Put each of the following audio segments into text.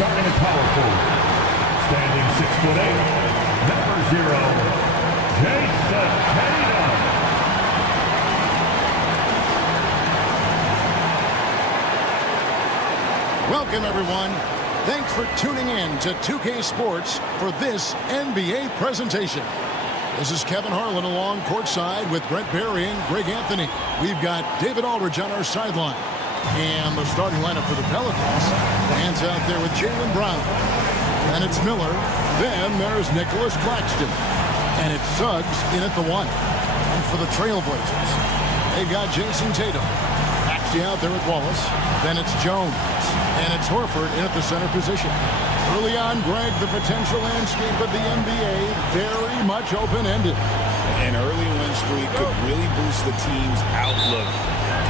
Starting at power forward, standing 6'8", number 0, Jason Tatum. Welcome, everyone. Thanks for tuning in to 2K Sports for this NBA presentation. This is Kevin Harlan along courtside with Brent Barry and Greg Anthony. We've got David Aldridge on our sideline. And the starting lineup for the Pelicans stands out there with Jaylen Brown. And it's Miller. Then there's Nicholas Claxton. And it's Suggs in at the 1. And for the Trailblazers, they've got Jason Tatum. Actually out there with Wallace. Then it's Jones. And it's Horford in at the center position. Early on, Greg, the potential landscape of the NBA very much open-ended. An early win streak could really boost the team's outlook,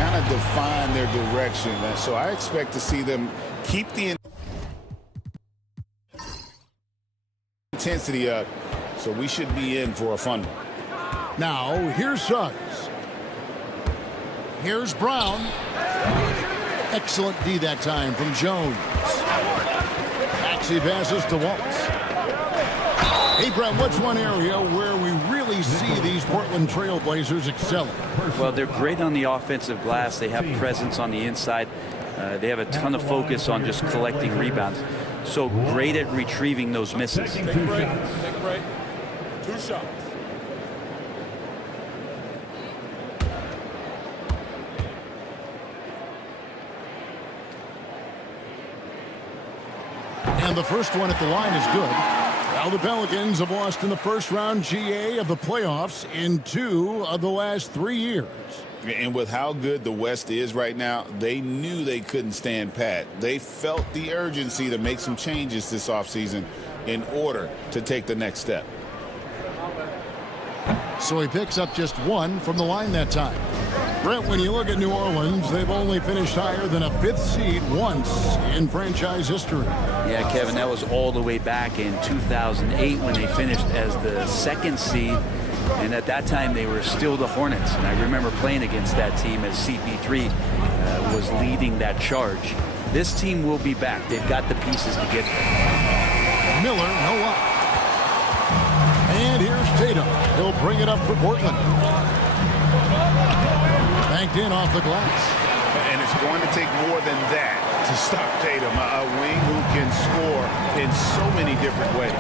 kind of define their direction. So I expect to see them keep the intensity up. So we should be in for a fun one. Now, here's Suggs. Here's Brown. Excellent D that time from Jones. Actually passes to Wallace. Hey, Brent, what's one area where we really see these Portland Trailblazers excelling? Well, they're great on the offensive glass. They have presence on the inside. They have a ton of focus on just collecting rebounds. So great at retrieving those misses. Take a break. Take a break. 2 shots. And the first one at the line is good. Now the Pelicans have lost in the first round GA of the playoffs in 2 of the last 3 years. And with how good the West is right now, they knew they couldn't stand pat. They felt the urgency to make some changes this offseason in order to take the next step. So he picks up just 1 from the line that time. Brent, when you look at New Orleans, they've only finished higher than a 5th seed once in franchise history. Yeah, Kevin, that was all the way back in 2008 when they finished as the 2nd seed. And at that time, they were still the Hornets. And I remember playing against that team as CP3 was leading that charge. This team will be back. They've got the pieces to get there. Miller, no up. And here's Tatum. He'll bring it up for Portland. Banked in off the glass. And it's going to take more than that to stop Tatum, a wing who can score in so many different ways.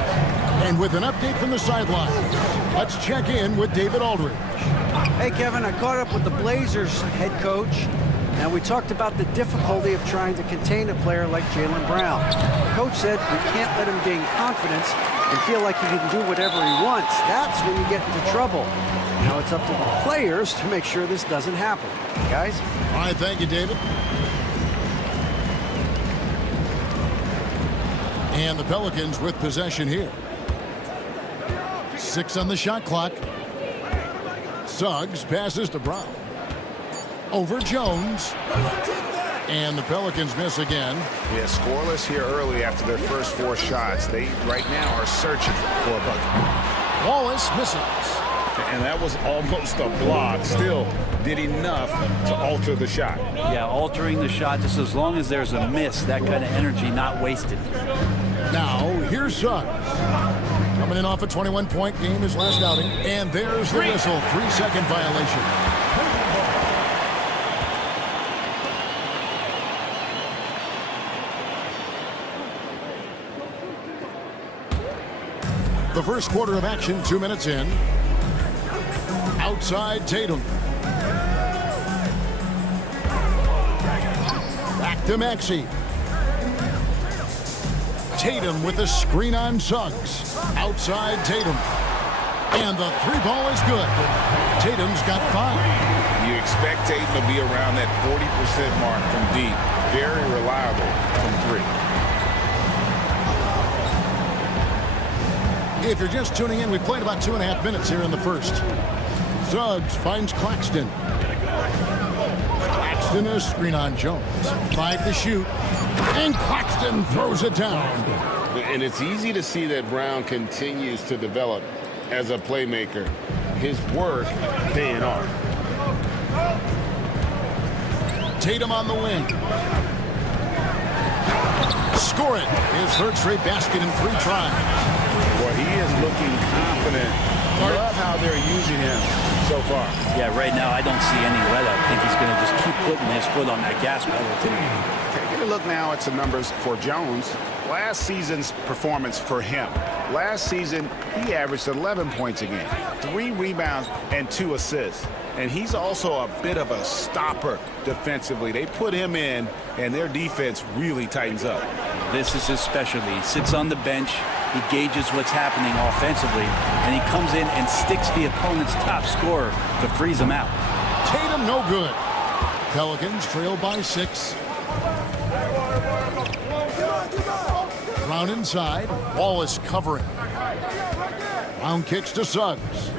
And with an update from the sideline, let's check in with David Aldridge. Hey, Kevin, I caught up with the Blazers head coach, and we talked about the difficulty of trying to contain a player like Jaylen Brown. The coach said we can't let him gain confidence and feel like he can do whatever he wants. That's when you get into trouble. Now it's up to the players to make sure this doesn't happen. Guys? All right, thank you, David. And the Pelicans with possession here. 6 on the shot clock. Suggs passes to Brown. Over Jones. And the Pelicans miss again. Yeah, scoreless here early after their first 4 shots. They right now are searching for a bucket. Wallace misses. And that was almost a block. Still did enough to alter the shot. Yeah, altering the shot just as long as there's a miss, that kind of energy not wasted. Now, here's Suggs. Coming in off a 21-point game his last outing. And there's the whistle. 3-second violation. The first quarter of action, 2 minutes in. Outside Tatum. Back to Maxey. Tatum with the screen on Suggs. Outside Tatum. And the 3-ball is good. Tatum's got 5. You expect Tatum to be around that 40% mark from deep. Very reliable from 3. If you're just tuning in, we played about 2.5 minutes here in the first. Suggs finds Claxton. Claxton a screen on Jones. 5 to shoot. And Claxton throws it down. And it's easy to see that Brown continues to develop as a playmaker. His work paying off. Tatum on the wing. score it. His third straight basket in 3 tries. Boy, he is looking confident. Love how they're using him so far. Yeah, right now I don't see any let up. I think he's going to just keep putting his foot on that gas pedal tonight. Taking a look now at some numbers for Jones. Last season's performance for him. Last season, he averaged 11 points a game, 3 rebounds, and 2 assists. And he's also a bit of a stopper defensively. They put him in, and their defense really tightens up. This is his specialty. He sits on the bench, he gauges what's happening offensively, and he comes in and sticks the opponent's top scorer to freeze him out. Tatum no good. Pelicans trail by 6. Brown inside. Wallace covering. Brown kicks to Suggs.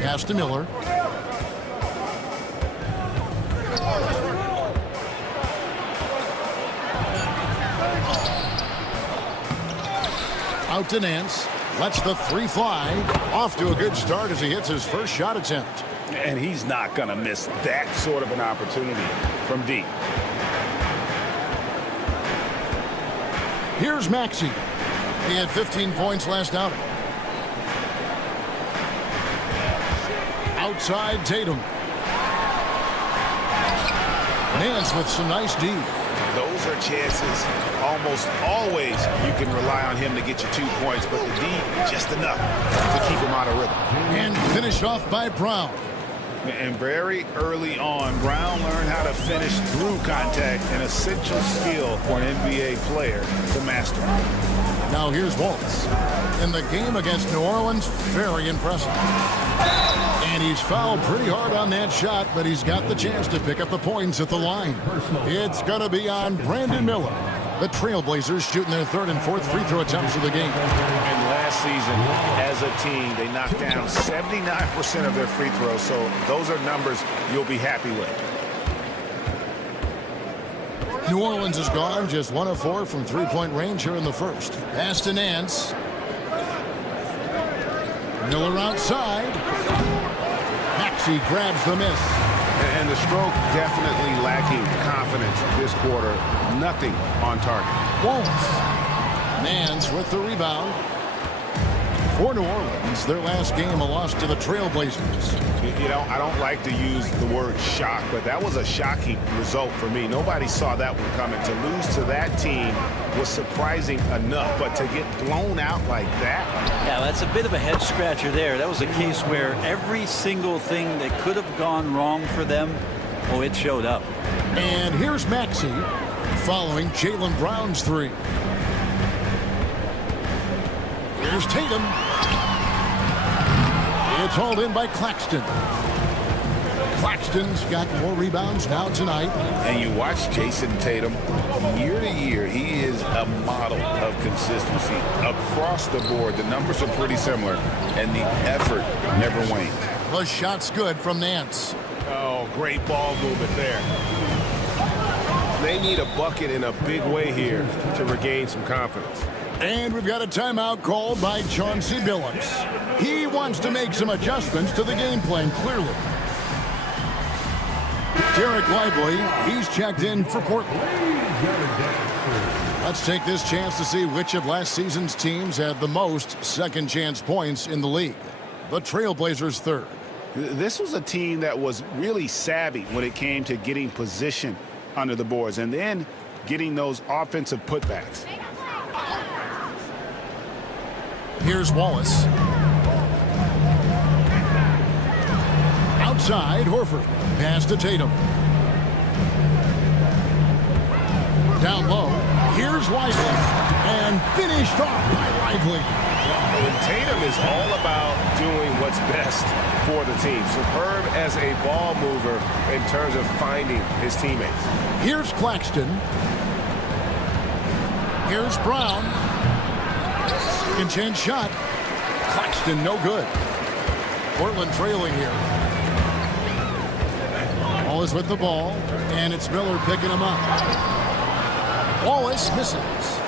Pass to Miller. Out to Nance. Lets the 3 fly. Off to a good start as he hits his first shot attempt. And he's not going to miss that sort of an opportunity from deep. Here's Maxey. He had 15 points last outing. Outside Tatum. Nance with some nice D. Those are chances. Almost always you can rely on him to get you 2 points, but the D, just enough to keep him out of rhythm. And finished off by Brown. And very early on, Brown learned how to finish through contact, an essential skill for an NBA player to master. Now here's Wallace. In the game against New Orleans, very impressive. And he's fouled pretty hard on that shot, but he's got the chance to pick up the points at the line. It's going to be on Brandon Miller. The Trailblazers shooting their 3rd and 4th free throw attempts of the game. And last season, as a team, they knocked down 79% of their free throws, so those are numbers you'll be happy with. New Orleans is gone, just 1 of 4 from 3-point range here in the first. Pass to Nance. Miller outside. Maxey grabs the miss. And the stroke definitely lacking confidence this quarter. Nothing on target. Wallace. Nance with the rebound. For New Orleans, their last game a loss to the Trailblazers. You know, I don't like to use the word shock, but that was a shocking result for me. Nobody saw that one coming. To lose to that team was surprising enough, but to get blown out like that? Yeah, that's a bit of a head scratcher there. That was a case where every single thing that could have gone wrong for them, oh, it showed up. And here's Maxey following Jaylen Brown's 3. Here's Tatum. It's hauled in by Claxton. Claxton's got 4 rebounds now tonight. And you watch Jason Tatum, year to year, he is a model of consistency. Across the board, the numbers are pretty similar, and the effort never wanes. The shot's good from Nance. Oh, great ball movement there. They need a bucket in a big way here to regain some confidence. And we've got a timeout called by Chauncey Billups. He wants to make some adjustments to the game plan, clearly. Derek Lively, he's checked in for Portland. Let's take this chance to see which of last season's teams had the most second chance points in the league. The Trailblazers 3rd. This was a team that was really savvy when it came to getting position under the boards and then getting those offensive putbacks. Here's Wallace. Outside, Horford. Pass to Tatum. Down low. Here's Lively. And finished off by Lively. And Tatum is all about doing what's best for the team. Superb as a ball mover in terms of finding his teammates. Here's Claxton. Here's Brown. Second chance shot. Claxton no good. Portland trailing here. Wallace with the ball, and it's Miller picking him up. Wallace misses.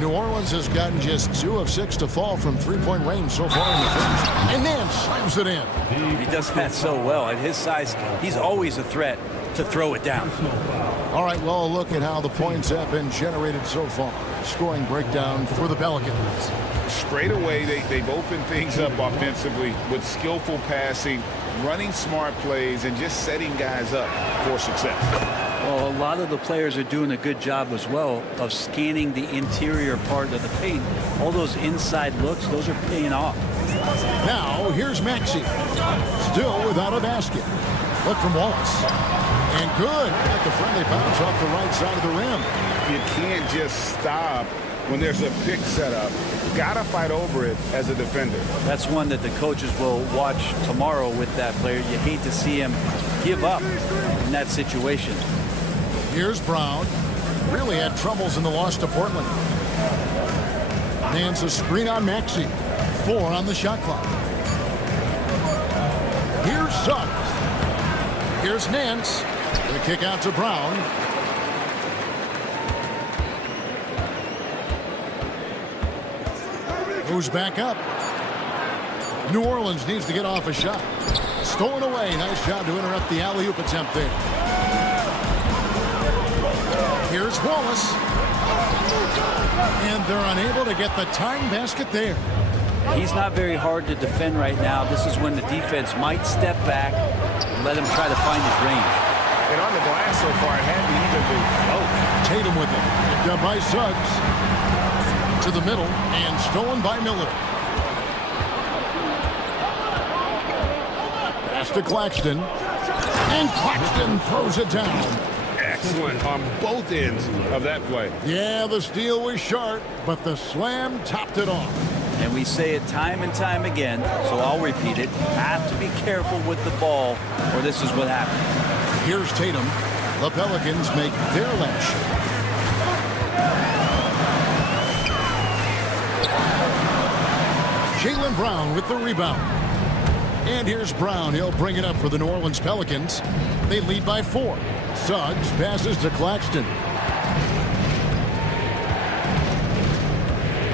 New Orleans has gotten just 2 of 6 to fall from 3-point range so far in the first. And then slams it in. He does that so well. At his size, he's always a threat to throw it down. All right, well, look at how the points have been generated so far. Scoring breakdown for the Pelicans. Straight away, they've opened things up offensively with skillful passing, running smart plays, and just setting guys up for success. Well, a lot of the players are doing a good job as well of scanning the interior part of the paint. All those inside looks, those are paying off. Now, here's Maxey. Still without a basket. Look from Wallace. And good. Got the friendly bounce off the right side of the rim. You can't just stop when there's a pick set up. Gotta fight over it as a defender. That's one that the coaches will watch tomorrow with that player. You hate to see him give up in that situation. Here's Brown. Really had troubles in the loss to Portland. Nance a screen on Maxey. 4 on the shot clock. Here's Suggs. Here's Nance. The kick out to Brown. Moves back up. New Orleans needs to get off a shot. Stolen away. Nice job to interrupt the alley-oop attempt there. Here's Wallace. And they're unable to get the tying basket there. He's not very hard to defend right now. This is when the defense might step back and let him try to find his range. And on the glass so far, it had to even be. Oh, Tatum with it. Picked up by Suggs. To the middle and stolen by Miller. Pass to Claxton. And Claxton throws it down. excellent on both ends of that play. Yeah, the steal was sharp, but the slam topped it off. And we say it time and time again, so I'll repeat it. Have to be careful with the ball, or this is what happens. Here's Tatum. The Pelicans make their last shot. Jaylen Brown with the rebound. And here's Brown. He'll bring it up for the New Orleans Pelicans. They lead by 4. Suggs passes to Claxton.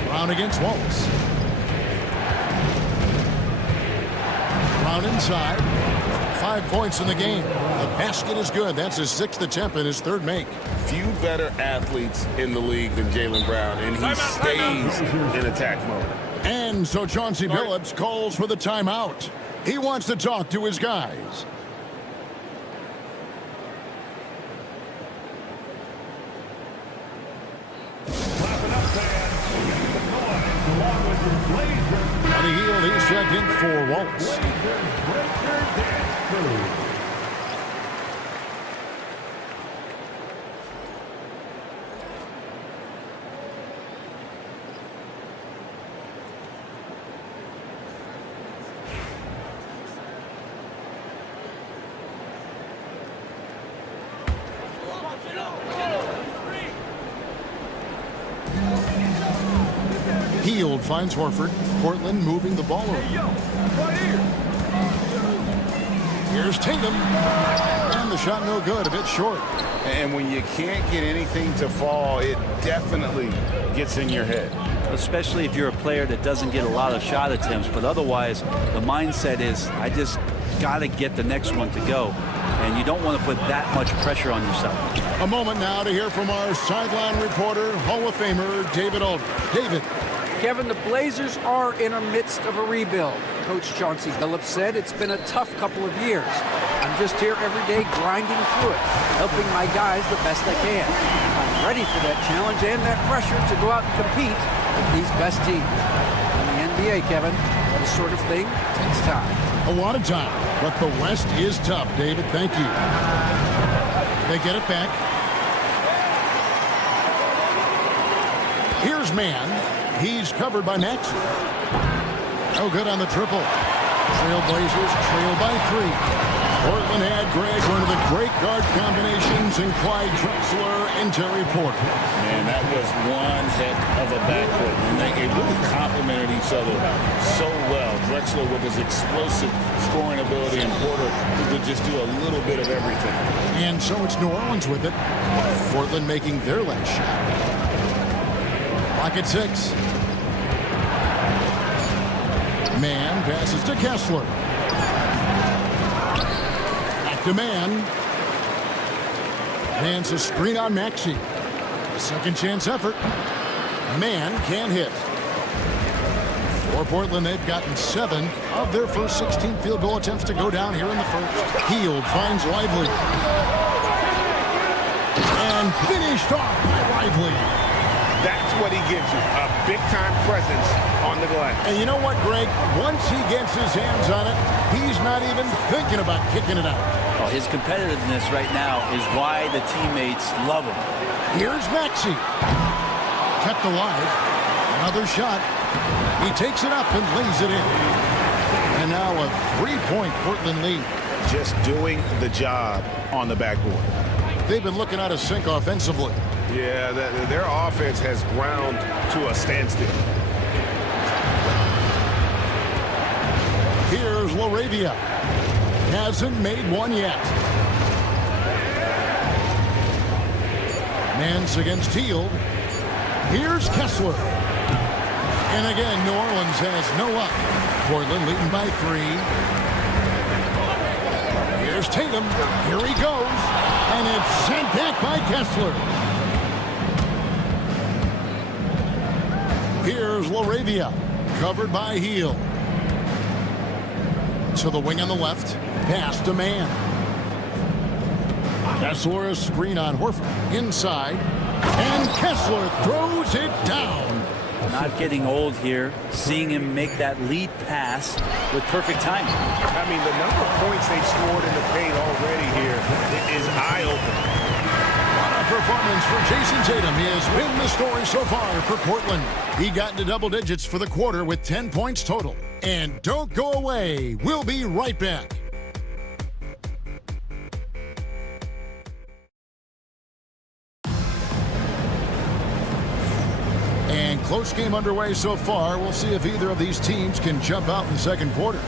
Brown against Wallace. Brown inside. 5 points in the game. The basket is good. That's his 6th attempt and his 3rd make. Few better athletes in the league than Jaylen Brown, and he stays in attack mode. And so Chauncey Billups calls for the timeout. He wants to talk to his guys. On the heel, he's checked in for Wallace. Hield finds Horford. Portland moving the ball around. Here's Tatum. And the shot no good, a bit short. And when you can't get anything to fall, it definitely gets in your head. Especially if you're a player that doesn't get a lot of shot attempts, but otherwise the mindset is, I just got to get the next one to go. And you don't want to put that much pressure on yourself. A moment now to hear from our sideline reporter, Hall of Famer David Aldridge. David. Kevin, the Blazers are in the midst of a rebuild. Coach Chauncey Billups said it's been a tough couple of years. I'm just here every day grinding through it, helping my guys the best I can. I'm ready for that challenge and that pressure to go out and compete with these best teams. In the NBA, Kevin, this sort of thing takes time. A lot of time, but the West is tough, David. Thank you. They get it back. Here's Mann. He's covered by Maxey. No good on the triple. Trailblazers trail by 3. Portland had Greg, one of the great guard combinations, and Clyde Drexler and Terry Porter. Man, that was one heck of a backcourt. And they really complemented each other so well. Drexler with his explosive scoring ability, and Porter who could just do a little bit of everything. And so it's New Orleans with it. Portland making their last shot. Clock at 6. Mann passes to Kessler. Back to Mann. Lands a screen on Maxey. Second chance effort. Man can't hit. For Portland, they've gotten 7 of their first 16 field goal attempts to go down here in the first. Hield finds Lively. And finished off by Lively. That's what he gives you, a big-time presence on the glass. And you know what, Greg? Once he gets his hands on it, he's not even thinking about kicking it out. Well, his competitiveness right now is why the teammates love him. Here's Maxey. Kept alive. Another shot. He takes it up and lays it in. And now a 3-point Portland lead. Just doing the job on the backboard. They've been looking out of sync offensively. Yeah, their offense has ground to a standstill. Here's LaRavia. Hasn't made one yet. Mans against Hield. Here's Kessler. And again, New Orleans has no up. Portland leading by 3. Here's Tatum. Here he goes. And it's sent back by Kessler. Here's LaRavia. Covered by Hield. To the wing on the left. Pass to Man. Kessler a screen on Horford. Inside. And Kessler throws it down. Not getting old here. Seeing him make that lead pass with perfect timing. I mean, the number of points they've scored in the paint already here is eye-opening. What a performance for Jason Tatum. He has been the story so far for Portland. He got into double digits for the quarter with 10 points total. And don't go away. We'll be right back. And close game underway so far. We'll see if either of these teams can jump out in the second quarter.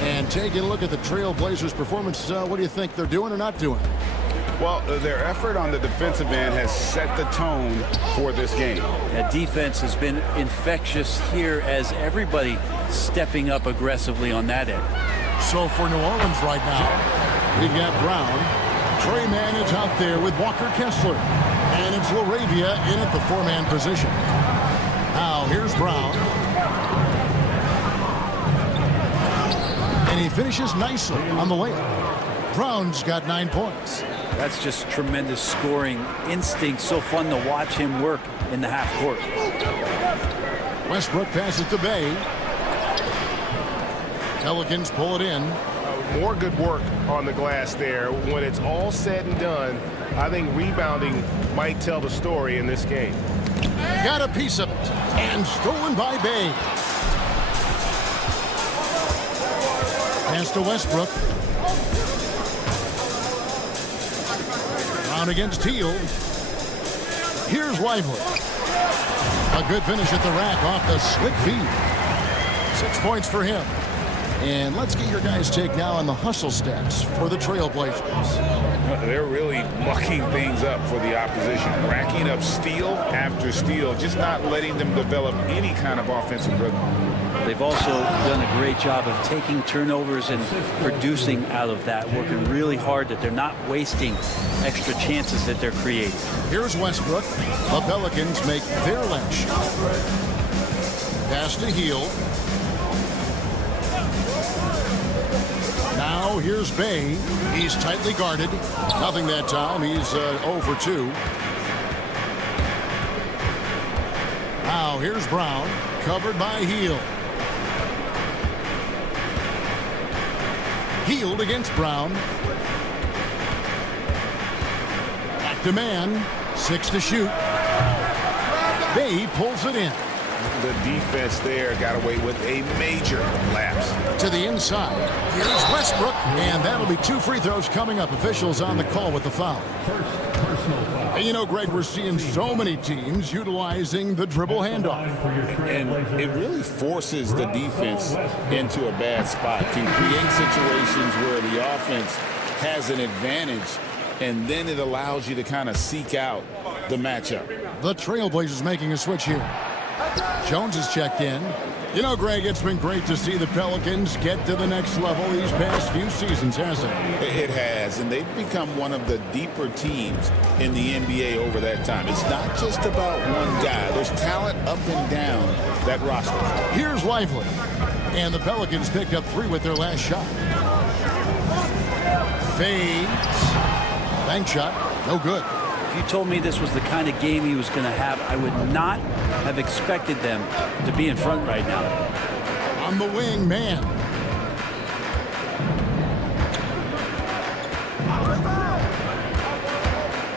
And taking a look at the Trailblazers' performance, what do you think they're doing or not doing? Well, their effort on the defensive end has set the tone for this game. That defense has been infectious here as everybody stepping up aggressively on that end. So for New Orleans right now, we've got Brown. Trey Mann is out there with Walker Kessler. And it's LaRavia in at the 4-man position. Now here's Brown. And he finishes nicely on the layup. Brown's got 9 points. That's just tremendous scoring instinct. So fun to watch him work in the half court. Westbrook passes to Bay. Pelicans pull it in. More good work on the glass there. When it's all said and done, I think rebounding might tell the story in this game. Got a piece of it. And stolen by Bay. Pass to Westbrook. Brown against Hield. Here's Lively. A good finish at the rack off the slick feed. 6 points for him. And let's get your guys' take now on the hustle stats for the Trailblazers. They're really mucking things up for the opposition, racking up steal after steal, just not letting them develop any kind of offensive rhythm. They've also done a great job of taking turnovers and producing out of that, working really hard that they're not wasting extra chances that they're creating. Here's Westbrook. The Pelicans make their last shot. Pass to Hield. Now here's Bay. He's tightly guarded. Nothing that time. He's 0 for 2. Now here's Brown. Covered by Hield. Hield against Brown. Back to Man. 6 to shoot. Bay pulls it in. The defense there got away with a major lapse. To the inside. Here's Westbrook. And that'll be 2 free throws coming up. Officials on the call with the foul. First personal foul. And you know, Greg, we're seeing so many teams utilizing the dribble handoff. And it really forces the defense into a bad spot. Can create situations where the offense has an advantage, and then it allows you to kind of seek out the matchup. The Trailblazers making a switch here. Jones is checked in. You know, Greg, it's been great to see the Pelicans get to the next level these past few seasons, hasn't it? It has, and they've become one of the deeper teams in the NBA over that time. It's not just about one guy. There's talent up and down that roster. Here's Lively. And the Pelicans picked up 3 with their last shot. Fades. Bank shot. No good. If you told me this was the kind of game he was going to have, I would not have expected them to be in front right now. On the wing, man.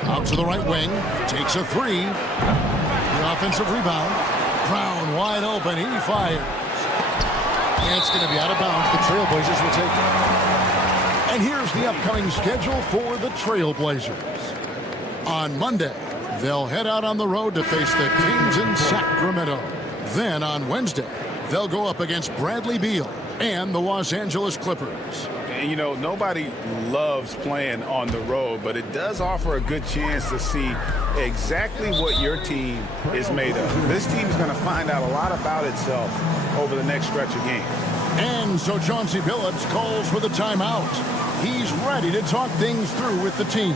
Out to the right wing. Takes a 3. The offensive rebound. Brown wide open. He fires. And it's going to be out of bounds. The Trailblazers will take it. And here's the upcoming schedule for the Trailblazers. On Monday, they'll head out on the road to face the Kings in Sacramento. Then on Wednesday, they'll go up against Bradley Beal and the Los Angeles Clippers. And, you know, nobody loves playing on the road, but it does offer a good chance to see exactly what your team is made of. This team is going to find out a lot about itself over the next stretch of games. And so Chauncey Billups calls for the timeout. He's ready to talk things through with the team.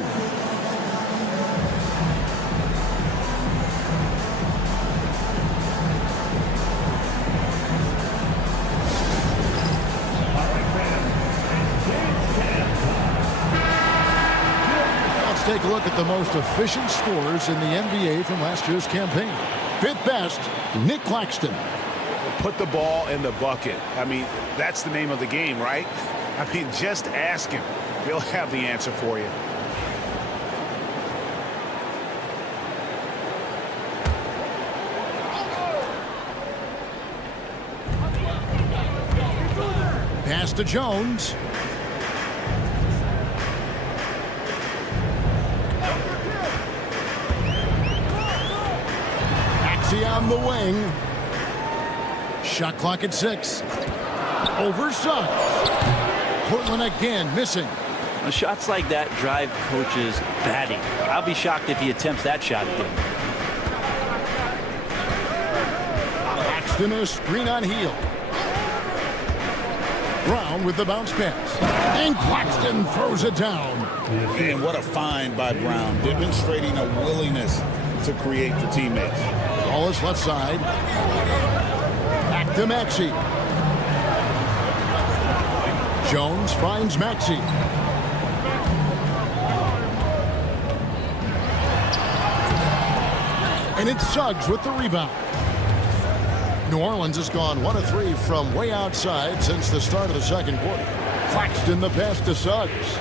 Take a look at the most efficient scorers in the NBA from last year's campaign. 5th best, Nick Claxton. Put the ball in the bucket. I mean, that's the name of the game, right? I mean, just ask him. He'll have the answer for you. Pass to Jones. On the wing. Shot clock at 6. Over Suggs. Portland again missing. Well, shots like that drive coaches batty. I'll be shocked if he attempts that shot again. Claxton a screen on heel. Brown with the bounce pass. And Claxton throws it down. And what a find by Brown, demonstrating a willingness to create for teammates. Ball is left side. Back to Maxey. Jones finds Maxey. And it's Suggs with the rebound. New Orleans has gone 1 of 3 from way outside since the start of the second quarter. Claxton the pass to Suggs.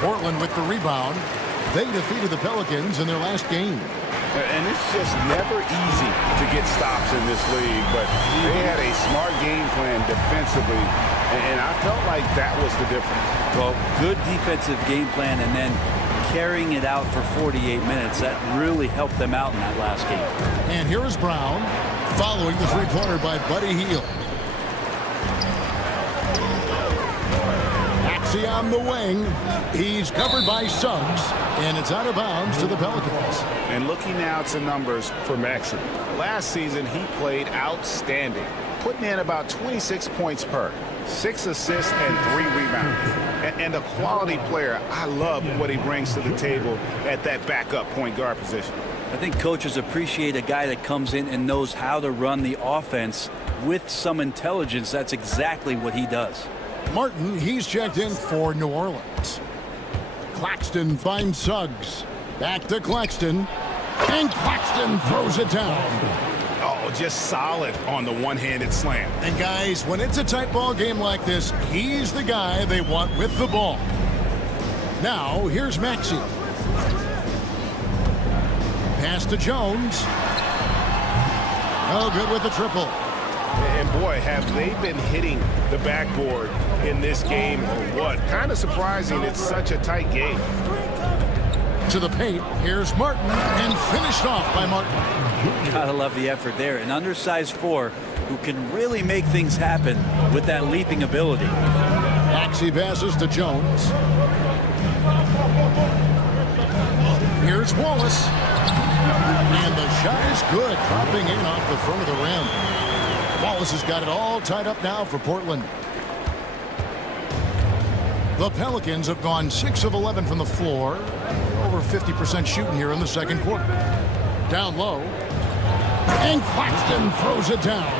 Portland with the rebound. They defeated the Pelicans in their last game. And it's just never easy to get stops in this league, but they had a smart game plan defensively, and I felt like that was the difference. Well, good defensive game plan and then carrying it out for 48 minutes. That really helped them out in that last game. And here is Brown following the three-pointer by Buddy Hield. On the wing. He's covered by Suggs, and it's out of bounds to the Pelicans. And looking now at some numbers for Maxey. Last season, he played outstanding, putting in about 26 points per, 6 assists and 3 rebounds. And a quality player. I love what he brings to the table at that backup point guard position. I think coaches appreciate a guy that comes in and knows how to run the offense with some intelligence. That's exactly what he does. Martin, he's checked in for New Orleans. Claxton finds Suggs. Back to Claxton. And Claxton throws it down. Oh, just solid on the one-handed slam. And guys, when it's a tight ball game like this, he's the guy they want with the ball. Now, here's Maxey. Pass to Jones. No good with the triple. And boy, have they been hitting the backboard in this game or what? Kind of surprising it's such a tight game. To the paint. Here's Martin, and finished off by Martin. Gotta love the effort there. An undersized 4 who can really make things happen with that leaping ability. Maxey passes to Jones. Here's Wallace. And the shot is good, dropping in off the front of the rim. Wallace has got it all tied up now for Portland. The Pelicans have gone 6 of 11 from the floor. Over 50% shooting here in the second quarter. Down low. And Claxton throws it down.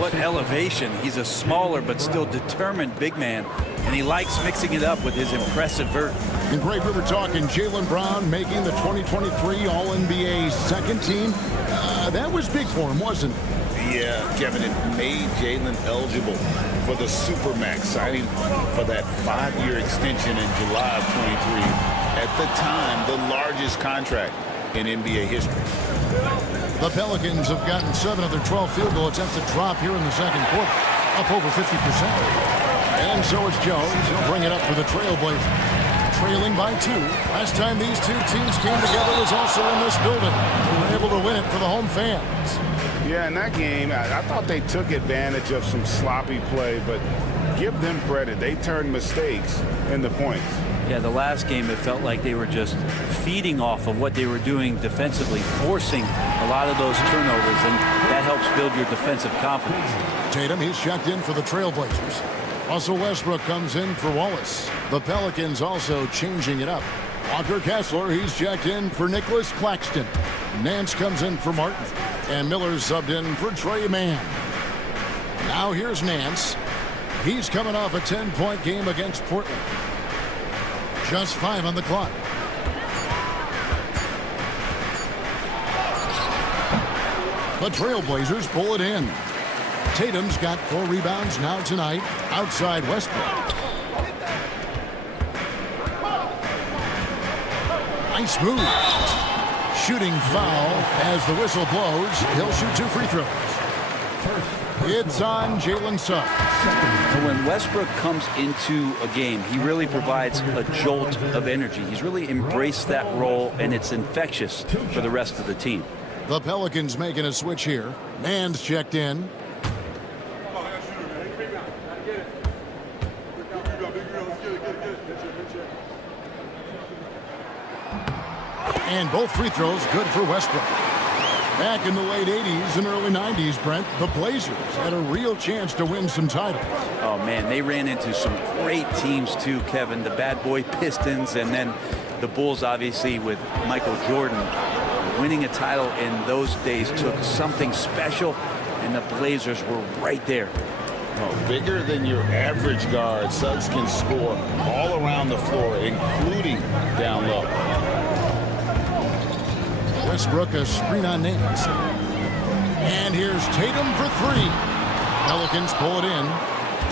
What elevation. He's a smaller but still determined big man. And he likes mixing it up with his impressive vert. And Greg, we were talking Jaylen Brown making the 2023 All-NBA second team. That was big for him, wasn't it? Yeah, Kevin, it made Jaylen eligible for the Supermax, signing for that 5-year extension in July of 23. At the time, the largest contract in NBA history. The Pelicans have gotten 7 of their 12 field goal attempts to drop here in the second quarter, up over 50%. And so is Jones. He'll bring it up for the Trailblazers. Trailing by 2. Last time these two teams came together was also in this building. They were able to win it for the home fans. Yeah, in that game, I thought they took advantage of some sloppy play, but give them credit. They turned mistakes into points. Yeah, the last game, it felt like they were just feeding off of what they were doing defensively, forcing a lot of those turnovers, and that helps build your defensive confidence. Tatum, he's checked in for the Trailblazers. Russell Westbrook comes in for Wallace. The Pelicans also changing it up. Walker Kessler, he's checked in for Nicholas Claxton. Nance comes in for Martin. And Miller's subbed in for Trey Mann. Now here's Nance. He's coming off a 10-point game against Portland. Just 5 on the clock. The Trailblazers pull it in. Tatum's got 4 rebounds now tonight outside Westbrook. Nice move. Shooting foul as the whistle blows. He'll shoot 2 free throws. It's on Jalen Suggs. When Westbrook comes into a game, he really provides a jolt of energy. He's really embraced that role, and it's infectious for the rest of the team. The Pelicans making a switch here. Mann's checked in. And both free throws good for Westbrook. Back in the late 80s and early 90s, Brent, the Blazers had a real chance to win some titles. Oh, man, they ran into some great teams, too, Kevin. The bad boy Pistons, and then the Bulls, obviously, with Michael Jordan. Winning a title in those days took something special, and the Blazers were right there. Oh, bigger than your average guard, Suggs can score all around the floor, including down low. Westbrook a screen on Nance. And here's Tatum for 3. Pelicans pull it in.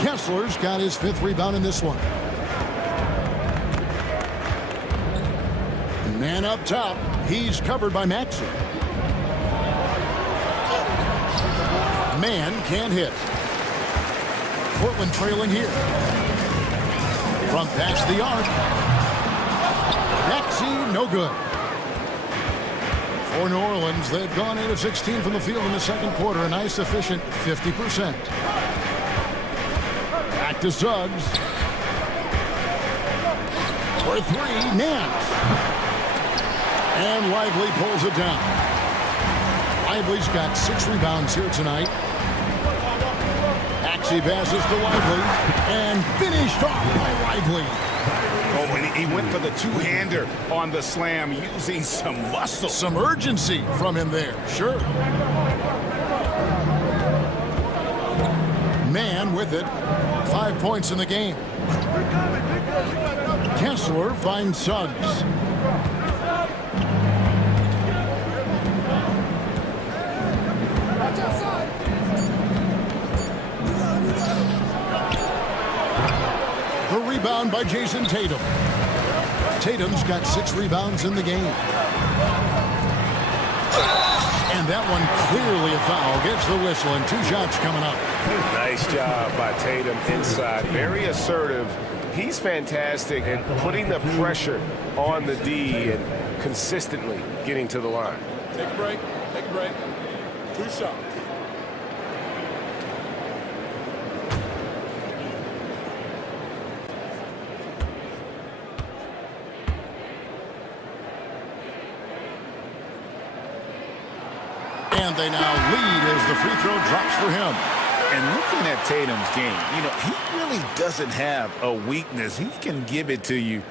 Kessler's got his 5th rebound in this one. Man up top. He's covered by Maxey. Man can't hit. Portland trailing here. From past the arc. Maxey no good. For New Orleans, they've gone 8 of 16 from the field in the second quarter. A nice, efficient 50%. Back to Suggs. For 3, Nance. And Lively pulls it down. Lively's got 6 rebounds here tonight. Maxey passes to Lively. And finished off by Lively. Oh, and he went for the two-hander on the slam, using some muscle. Some urgency from him there, sure. Man with it. 5 points in the game. Kessler finds Suggs. The rebound by Jason Tatum. Tatum's got 6 rebounds in the game. And that one clearly a foul. Gets the whistle and 2 shots coming up. Nice job by Tatum inside. Very assertive He's fantastic at putting the pressure on the D and consistently getting to the line. Take a break. Take a break. 2 shots. And they now lead as the free throw drops for him. And looking at Tatum's game, you know, he really doesn't have a weakness. He can give it to you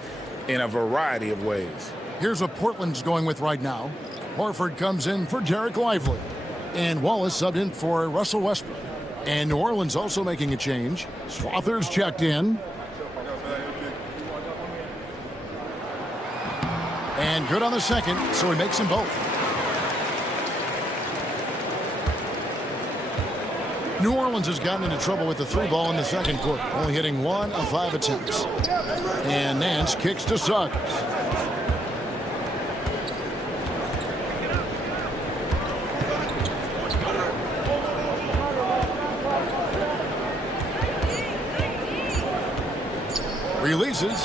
in a variety of ways. Here's what Portland's going with right now. Horford comes in for Derek Lively. And Wallace subbed in for Russell Westbrook. And New Orleans also making a change. Swather's checked in. And good on the second, so he makes them both. New Orleans has gotten into trouble with the 3 ball in the second quarter, only hitting 1 of 5 attempts. And Nance kicks to Suggs. Releases.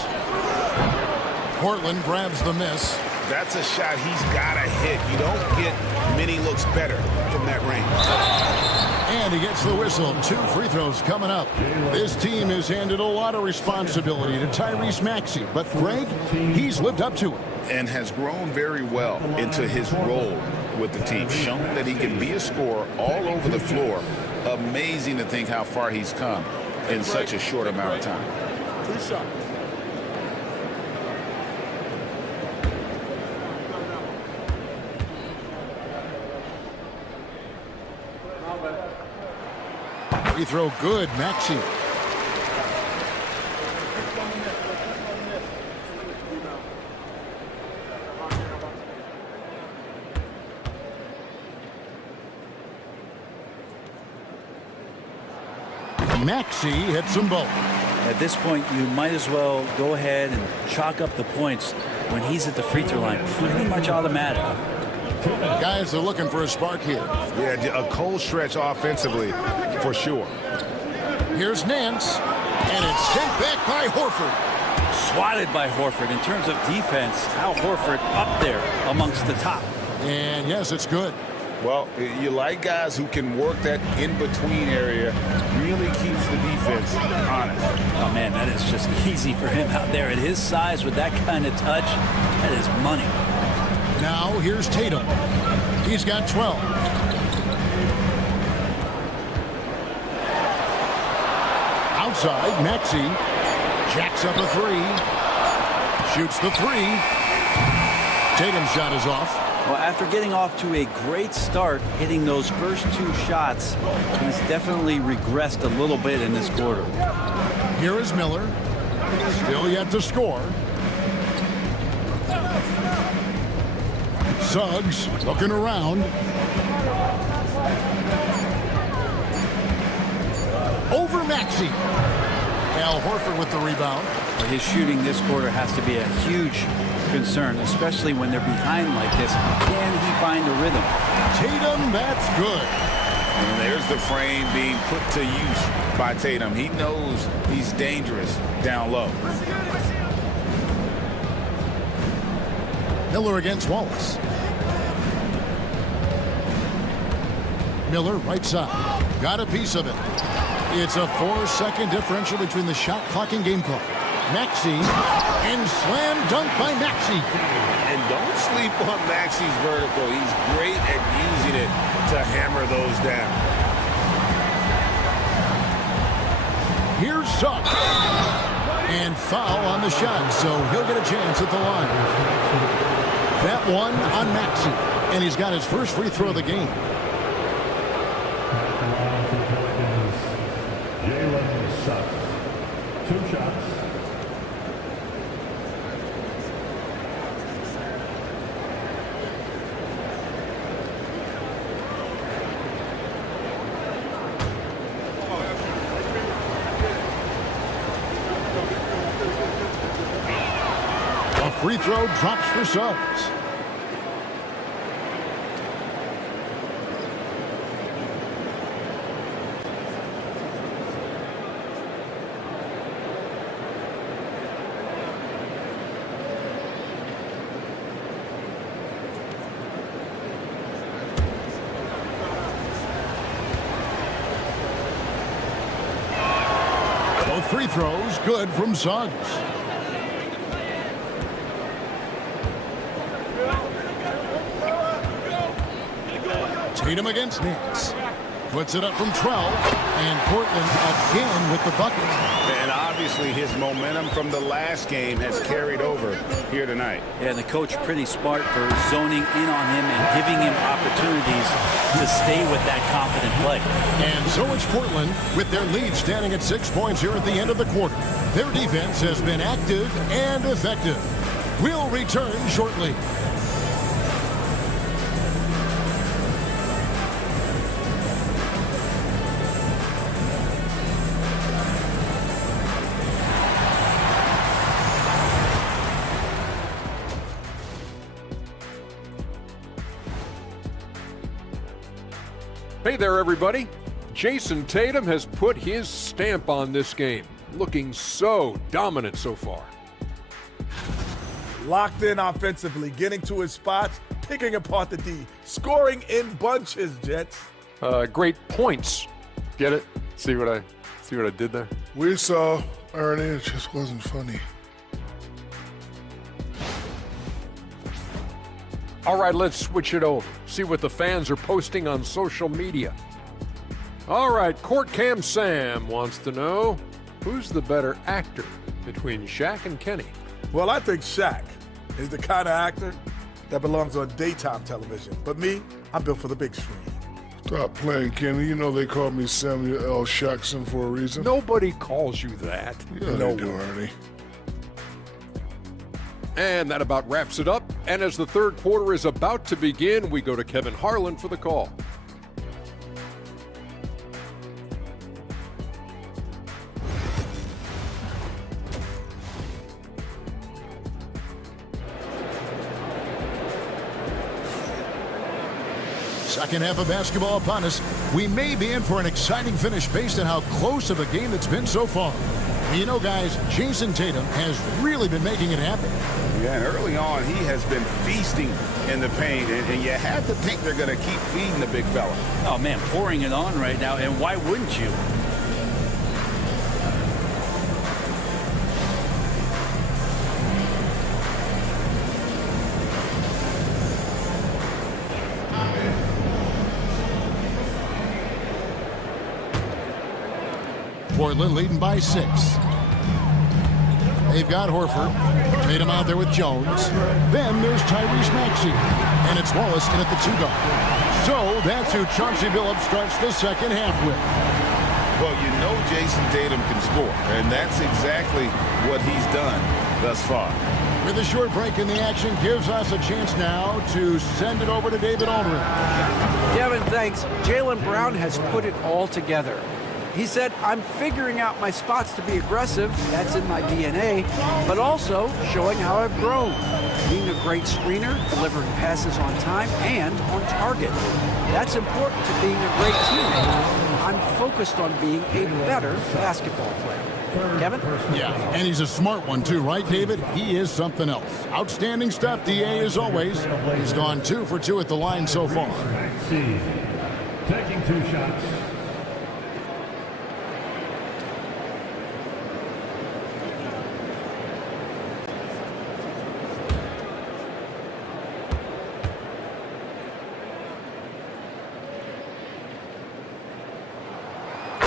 Portland grabs the miss. That's a shot he's got to hit. You don't get many looks better from that range. And he gets the whistle. 2 free throws coming up. This team has handed a lot of responsibility to Tyrese Maxey, but Greg, he's lived up to it. And has grown very well into his role with the team. Shown that he can be a scorer all over the floor. Amazing to think how far he's come in such a short amount of time. 2 shots. Free throw good, Maxey. Maxey hits them both. At this point, you might as well go ahead and chalk up the points when he's at the free throw line. Pretty much automatic. Guys are looking for a spark here. Yeah, a cold stretch offensively for sure. Here's Nance, and it's sent back by Horford. Swatted by Horford. In terms of defense, Al Horford up there amongst the top. And yes, it's good. Well, you like guys who can work that in-between area, really keeps the defense honest. Oh, man, that is just easy for him out there. At his size, with that kind of touch, that is money. Now here's Tatum. He's got 12. Outside, Maxey jacks up a 3. Shoots the 3. Tatum's shot is off. Well, after getting off to a great start, hitting those first 2 shots, he's definitely regressed a little bit in this quarter. Here is Miller. Still yet to score. Suggs looking around. Over Maxey. Al Horford with the rebound. His shooting this quarter has to be a huge concern, especially when they're behind like this. Can he find a rhythm? Tatum, that's good. And there's the frame being put to use by Tatum. He knows he's dangerous down low. Miller against Wallace. Miller right side. Got a piece of it. It's a 4-second differential between the shot clock and game clock. Maxey, and slam dunk by Maxey. And don't sleep on Maxey's vertical. He's great at using it to hammer those down. Here's Suggs. And foul on the shot, so he'll get a chance at the line. That one on Maxey. And he's got his first free throw of the game. Jalen Suggs. 2 shots. A free throw drops for Suggs. Both free throws good from Suggs. Tatum against Nance. Puts it up from 12. And Portland again with the bucket. And obviously his momentum from the last game has carried over here tonight. Yeah, and the coach pretty smart for zoning in on him and giving him opportunities to stay with that confident play. And so it's Portland with their lead standing at 6 points here at the end of the quarter. Their defense has been active and effective. We'll return shortly. Hey there, everybody. Jason Tatum has put his stamp on this game, looking so dominant so far. Locked in offensively, getting to his spots, picking apart the D, scoring in bunches, Jets. Great points. Get it? See what I did there? We saw, Ernie, it just wasn't funny. All right, let's switch it over. See what the fans are posting on social media. All right, Court Cam Sam wants to know, who's the better actor between Shaq and Kenny? Well, I think Shaq is the kind of actor that belongs on daytime television. But me, I'm built for the big screen. Stop playing, Kenny. You know they call me Samuel L. Jackson for a reason. Nobody calls you that. Yeah, they do, Ernie. And that about wraps it up. And as the third quarter is about to begin, we go to Kevin Harlan for the call. Second half of basketball upon us. We may be in for an exciting finish based on how close of a game it's been so far. You know, guys, Jason Tatum has really been making it happen. Yeah, and early on, he has been feasting in the paint, and you have to think they're going to keep feeding the big fella. Oh, man, pouring it on right now, and why wouldn't you? Portland leading by 6. They've got Horford. Tatum out there with Jones. Then there's Tyrese Maxey. And it's Wallace in at the 2 guard. So that's who Chauncey Billups starts the second half with. Well, you know Jason Tatum can score, and that's exactly what he's done thus far. With a short break in the action, gives us a chance now to send it over to David Aldridge. Kevin, thanks. Jaylen Brown has put it all together. He said, I'm figuring out my spots to be aggressive, that's in my DNA, but also showing how I've grown. Being a great screener, delivering passes on time, and on target. That's important to being a great teammate. I'm focused on being a better basketball player. Kevin? Yeah, and he's a smart one too, right, David? He is something else. Outstanding stuff, DA, as always. He's gone 2 for 2 at the line so far. Taking 2 shots.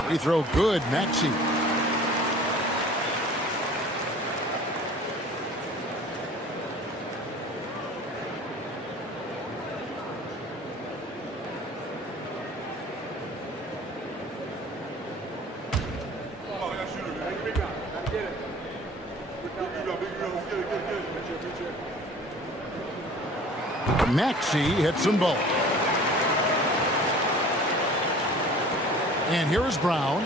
Free throw good, Maxey. Maxey hits them both. And here is Brown.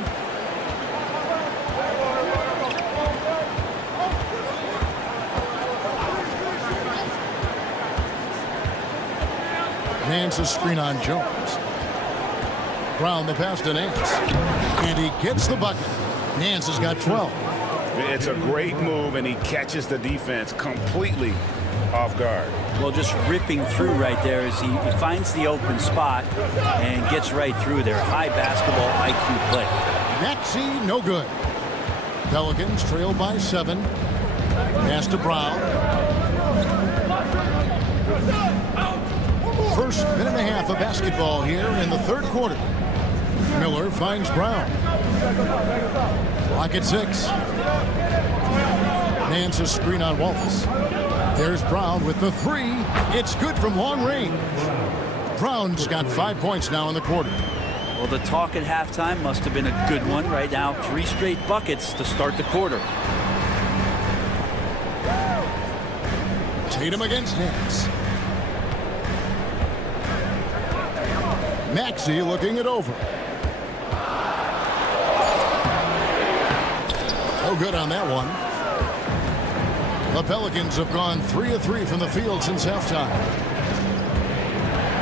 Nance's screen on Jones. Brown the pass to Nance. And he gets the bucket. Nance has got 12. It's a great move, and he catches the defense completely off guard. Well, just ripping through right there as he finds the open spot and gets right through there. High basketball IQ play. Maxey, no good. Pelicans trail by 7. Pass to Brown. First minute and a half of basketball here in the third quarter. Miller finds Brown. Clock at 6. Nance a screen on Wallace. There's Brown with the 3. It's good from long range. Brown's got 5 points now in the quarter. Well, the talk at halftime must have been a good one. Right now, 3 straight buckets to start the quarter. Tatum against Nance. Maxey looking it over. No good on that one. The Pelicans have gone 3 of 3 from the field since halftime.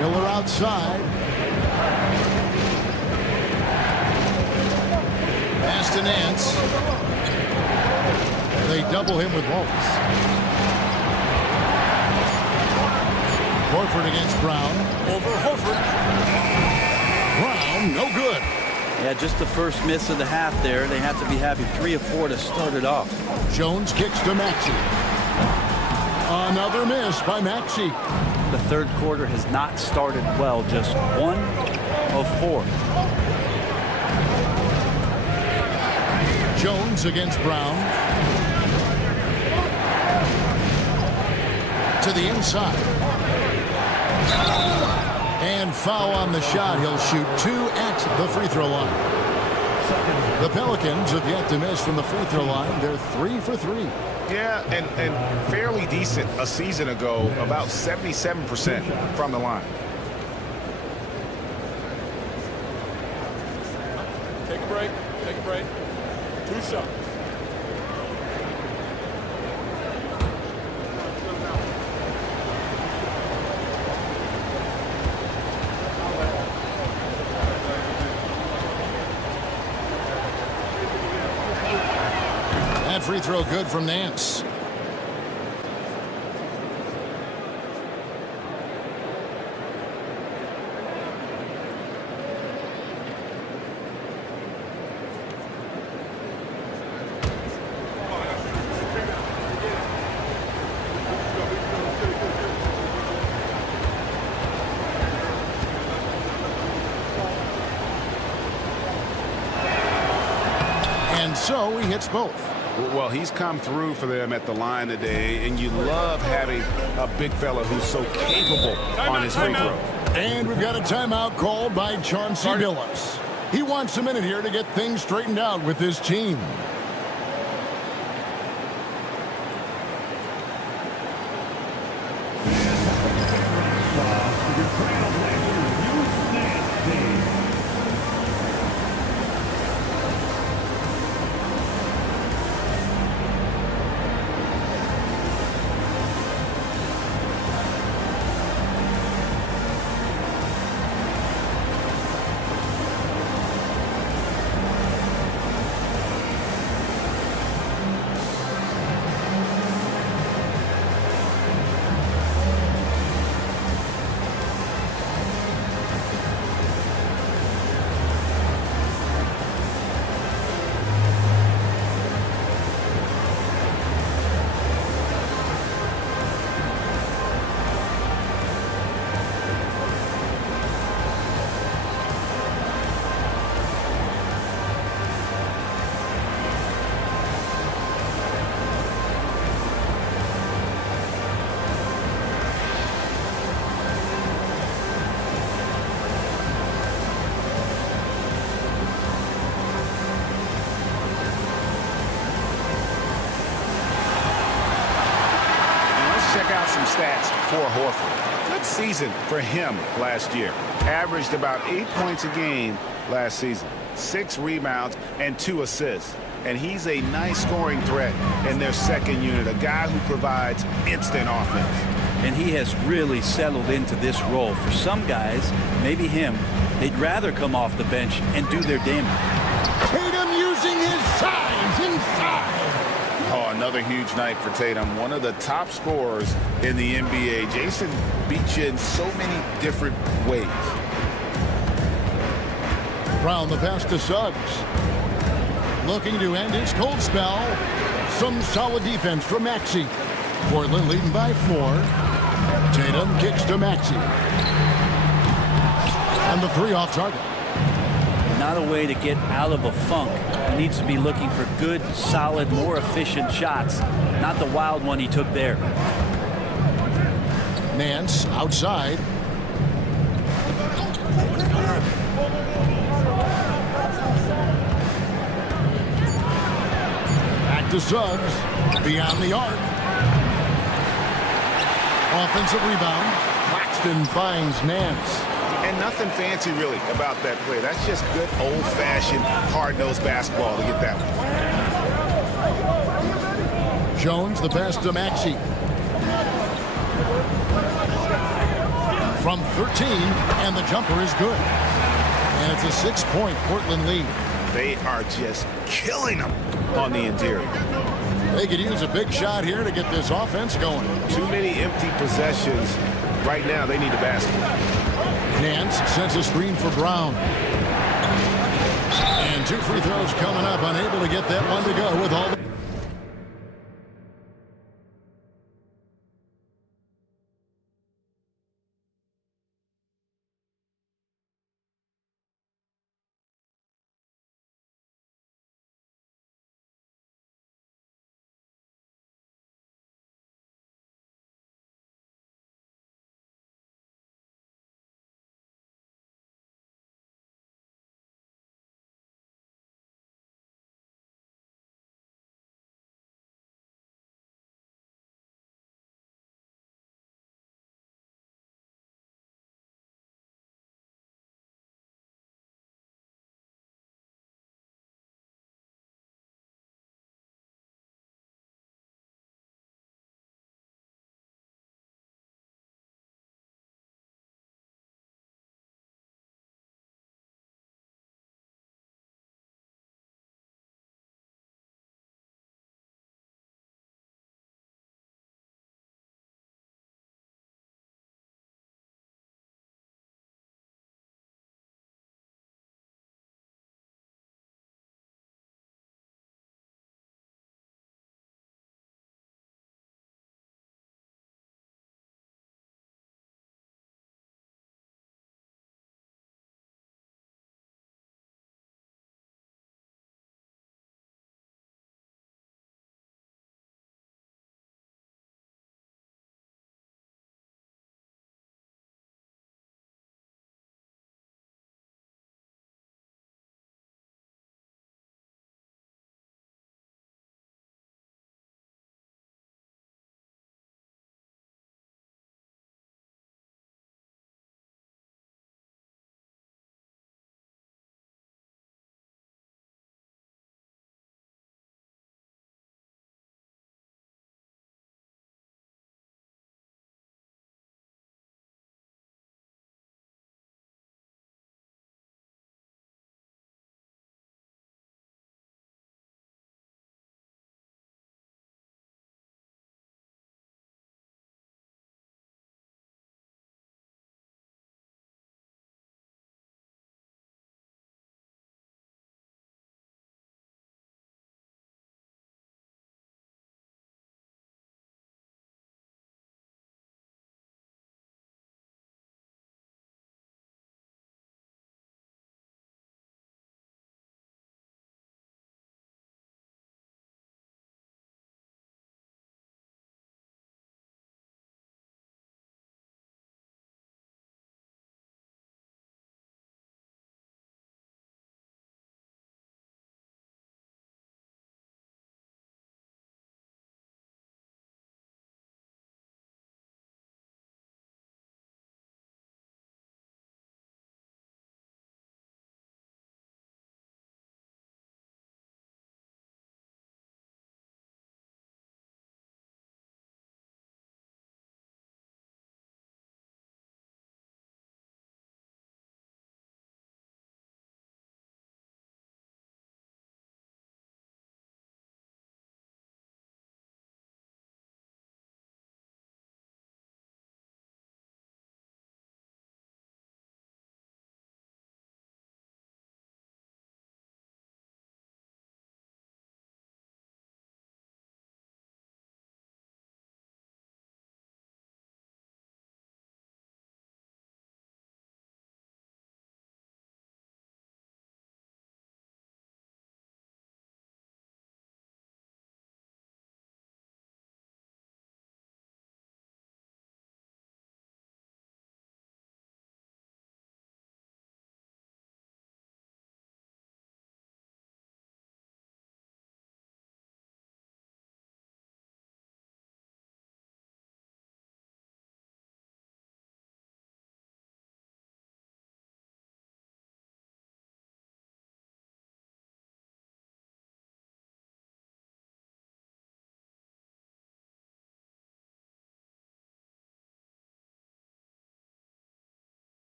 Miller outside. Pass to Nance. They double him with Wallace. Horford against Brown. Over Horford. Brown, no good. Yeah, just the first miss of the half there. They have to be happy 3 of 4 to start it off. Jones kicks to Maxey. Another miss by Maxey. The third quarter has not started well. Just 1 of 4. Jones against Brown. To the inside. And foul on the shot. He'll shoot 2 at the free throw line. The Pelicans have yet to miss from the free throw line. They're 3 for 3. Yeah, and fairly decent a season ago, about 77% from the line. Take a break. Take a break. 2 shots. That free throw good from Nance. And so he hits both. Well, he's come through for them at the line today, and you love having a big fella who's so capable on his free throw. And we've got a timeout called by Chauncey Billups. He wants a minute here to get things straightened out with his team. Check out some stats for Horford. Good season for him last year. Averaged about 8 points a game last season. 6 rebounds and 2 assists. And he's a nice scoring threat in their second unit. A guy who provides instant offense. And he has really settled into this role. For some guys, maybe him, they'd rather come off the bench and do their damage. Tatum using his size inside. Oh, another huge night for Tatum. One of the top scorers in the NBA. Jason beats you in so many different ways. Brown the pass to Suggs. Looking to end his cold spell. Some solid defense from Maxey. Portland leading by 4. Tatum kicks to Maxey. And the 3 off target. Not a way to get out of a funk. He needs to be looking for good, solid, more efficient shots. Not the wild one he took there. Nance outside. Back to Suggs. Beyond the arc. Offensive rebound. Claxton finds Nance. And nothing fancy really about that play. That's just good old-fashioned hard-nosed basketball to get that one. Jones the pass to Maxey. From 13, and the jumper is good. And it's a 6-point Portland lead. They are just killing them on the interior. They could use a big shot here to get this offense going. Too many empty possessions. Right now, they need a basket. Nance sends a screen for Brown. And 2 free throws coming up. Unable to get that one to go with all the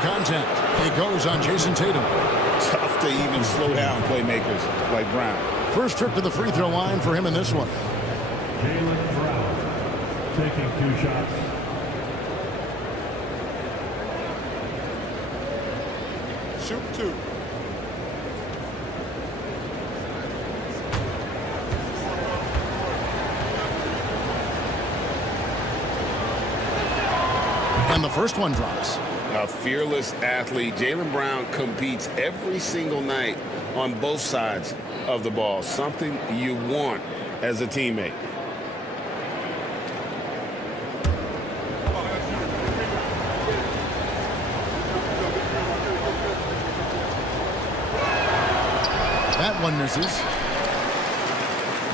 contact. It goes on Jason Tatum. Tough to even slow down playmakers like Brown. First trip to the free throw line for him in this one. Jaylen Brown taking 2 shots. Shoot 2. And the first one drops. A fearless athlete. Jaylen Brown competes every single night on both sides of the ball. Something you want as a teammate. That one misses.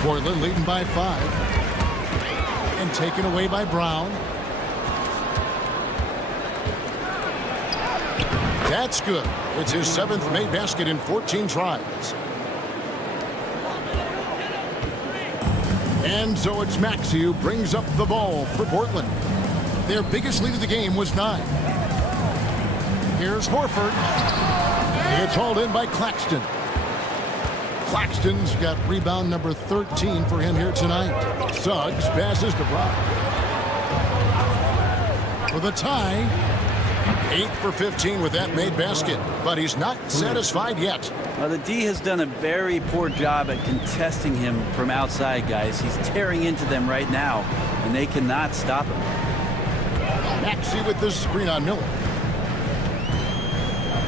Portland leading by 5. And taken away by Brown. That's good. It's his 7th made basket in 14 tries. And so it's Maxey who brings up the ball for Portland. Their biggest lead of the game was 9. Here's Horford. It's hauled in by Claxton. Claxton's got rebound number 13 for him here tonight. Suggs passes to Brown. For the tie. 8 for 15 with that made basket, but he's not satisfied yet. Well, the D has done a very poor job at contesting him from outside, guys. He's tearing into them right now, and they cannot stop him. Maxey with the screen on Miller.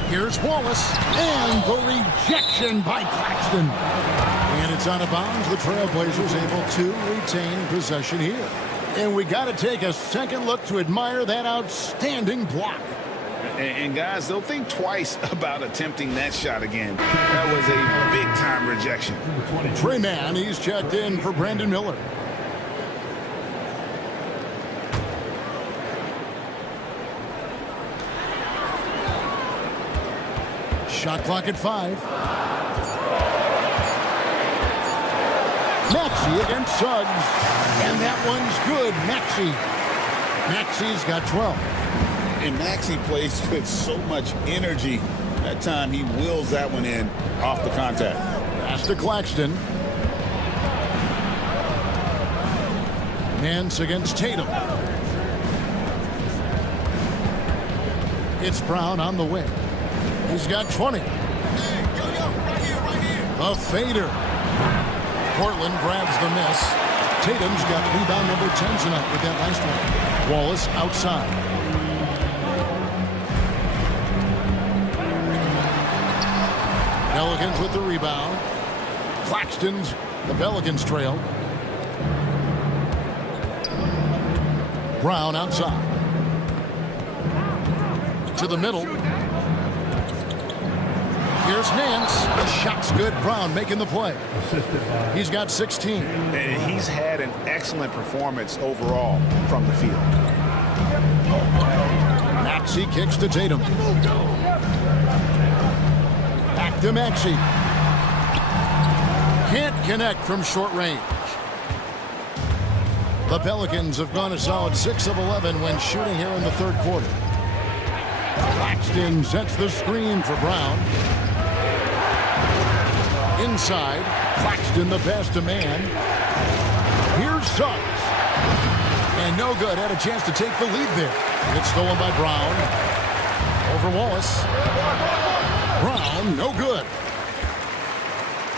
Here's Wallace, and the rejection by Claxton. And it's out of bounds. The Trailblazers able to retain possession here. And we got to take a second look to admire that outstanding block. And guys, they'll think twice about attempting that shot again. That was a big-time rejection. Trey Mann, he's checked in for Brandon Miller. Shot clock at 5. Maxey against Suggs. And that one's good. Maxey's got 12. And Maxey plays with so much energy. That time he wills that one in off the contact. Pass to Claxton. Nance against Tatum. It's Brown on the wing. He's got 20. A fader. Portland grabs the miss. Tatum's got rebound number 10 tonight with that last one. Wallace outside. Pelicans with the rebound. Claxton's the Pelicans trail. Brown outside. To the middle. Here's Nance. The shot's good. Brown making the play. He's got 16. And he's had an excellent performance overall from the field. Maxey kicks to Tatum. Back to Maxey. Can't connect from short range. The Pelicans have gone a solid 6 of 11 when shooting here in the third quarter. Claxton sets the screen for Brown. Inside, Claxton the pass to Mann. Here's Suggs. And no good. Had a chance to take the lead there. It's stolen by Brown. Over Wallace. Brown, no good.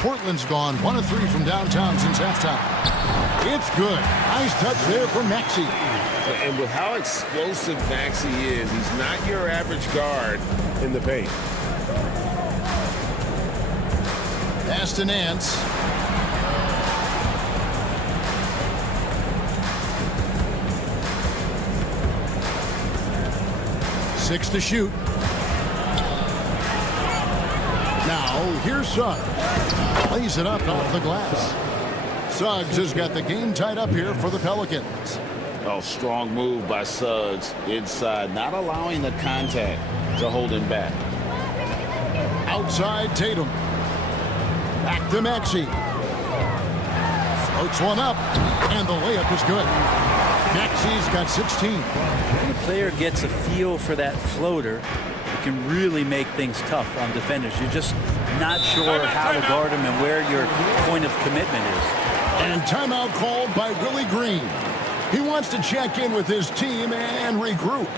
Portland's gone 1 of 3 from downtown since halftime. It's good. Nice touch there for Maxey. And with how explosive Maxey is, he's not your average guard in the paint. Pass to Nance. Six to shoot. Now, here's Suggs. Lays it up off the glass. Suggs has got the game tied up here for the Pelicans. Oh, strong move by Suggs inside, not allowing the contact to hold him back. Outside Tatum. Back to Maxey. Floats one up, and the layup is good. Maxey's got 16. When the player gets a feel for that floater, can really make things tough on defenders. You're just not sure how to guard them and where your point of commitment is. And timeout called by Willie Green. He wants to check in with his team and regroup.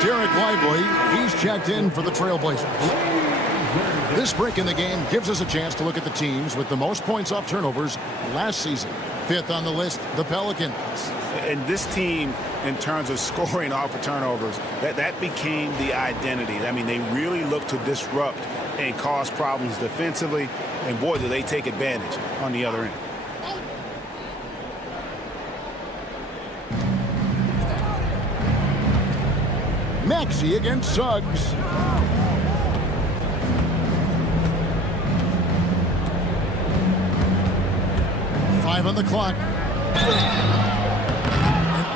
Derek Lively, he's checked in for the Trailblazers. This break in the game gives us a chance to look at the teams with the most points off turnovers last season. Fifth on the list, the Pelicans. And this team, in terms of scoring off of turnovers, that became the identity. I mean, they really look to disrupt and cause problems defensively, and boy, do they take advantage on the other end. Maxey against Suggs. Five on the clock. And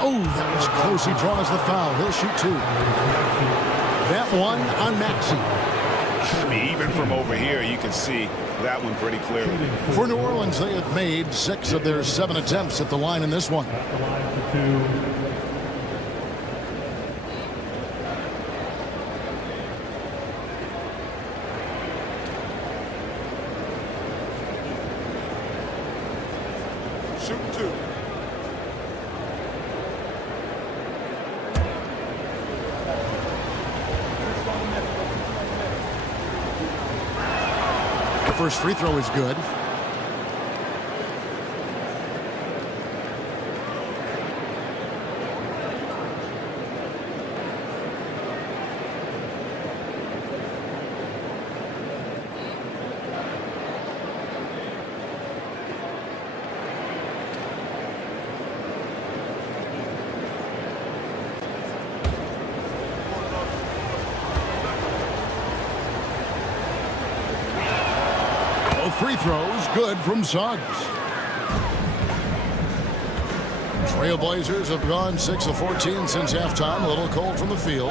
oh, that was close. He draws the foul. He'll shoot two. That one on Maxey. I mean, even from over here, you can see that one pretty clearly. For New Orleans, they have made 6 of their 7 attempts at the line in this one. At the line for 2. Shoot 2. The first free throw is good. Free throws good from Suggs. Trailblazers have gone 6 of 14 since halftime. A little cold from the field.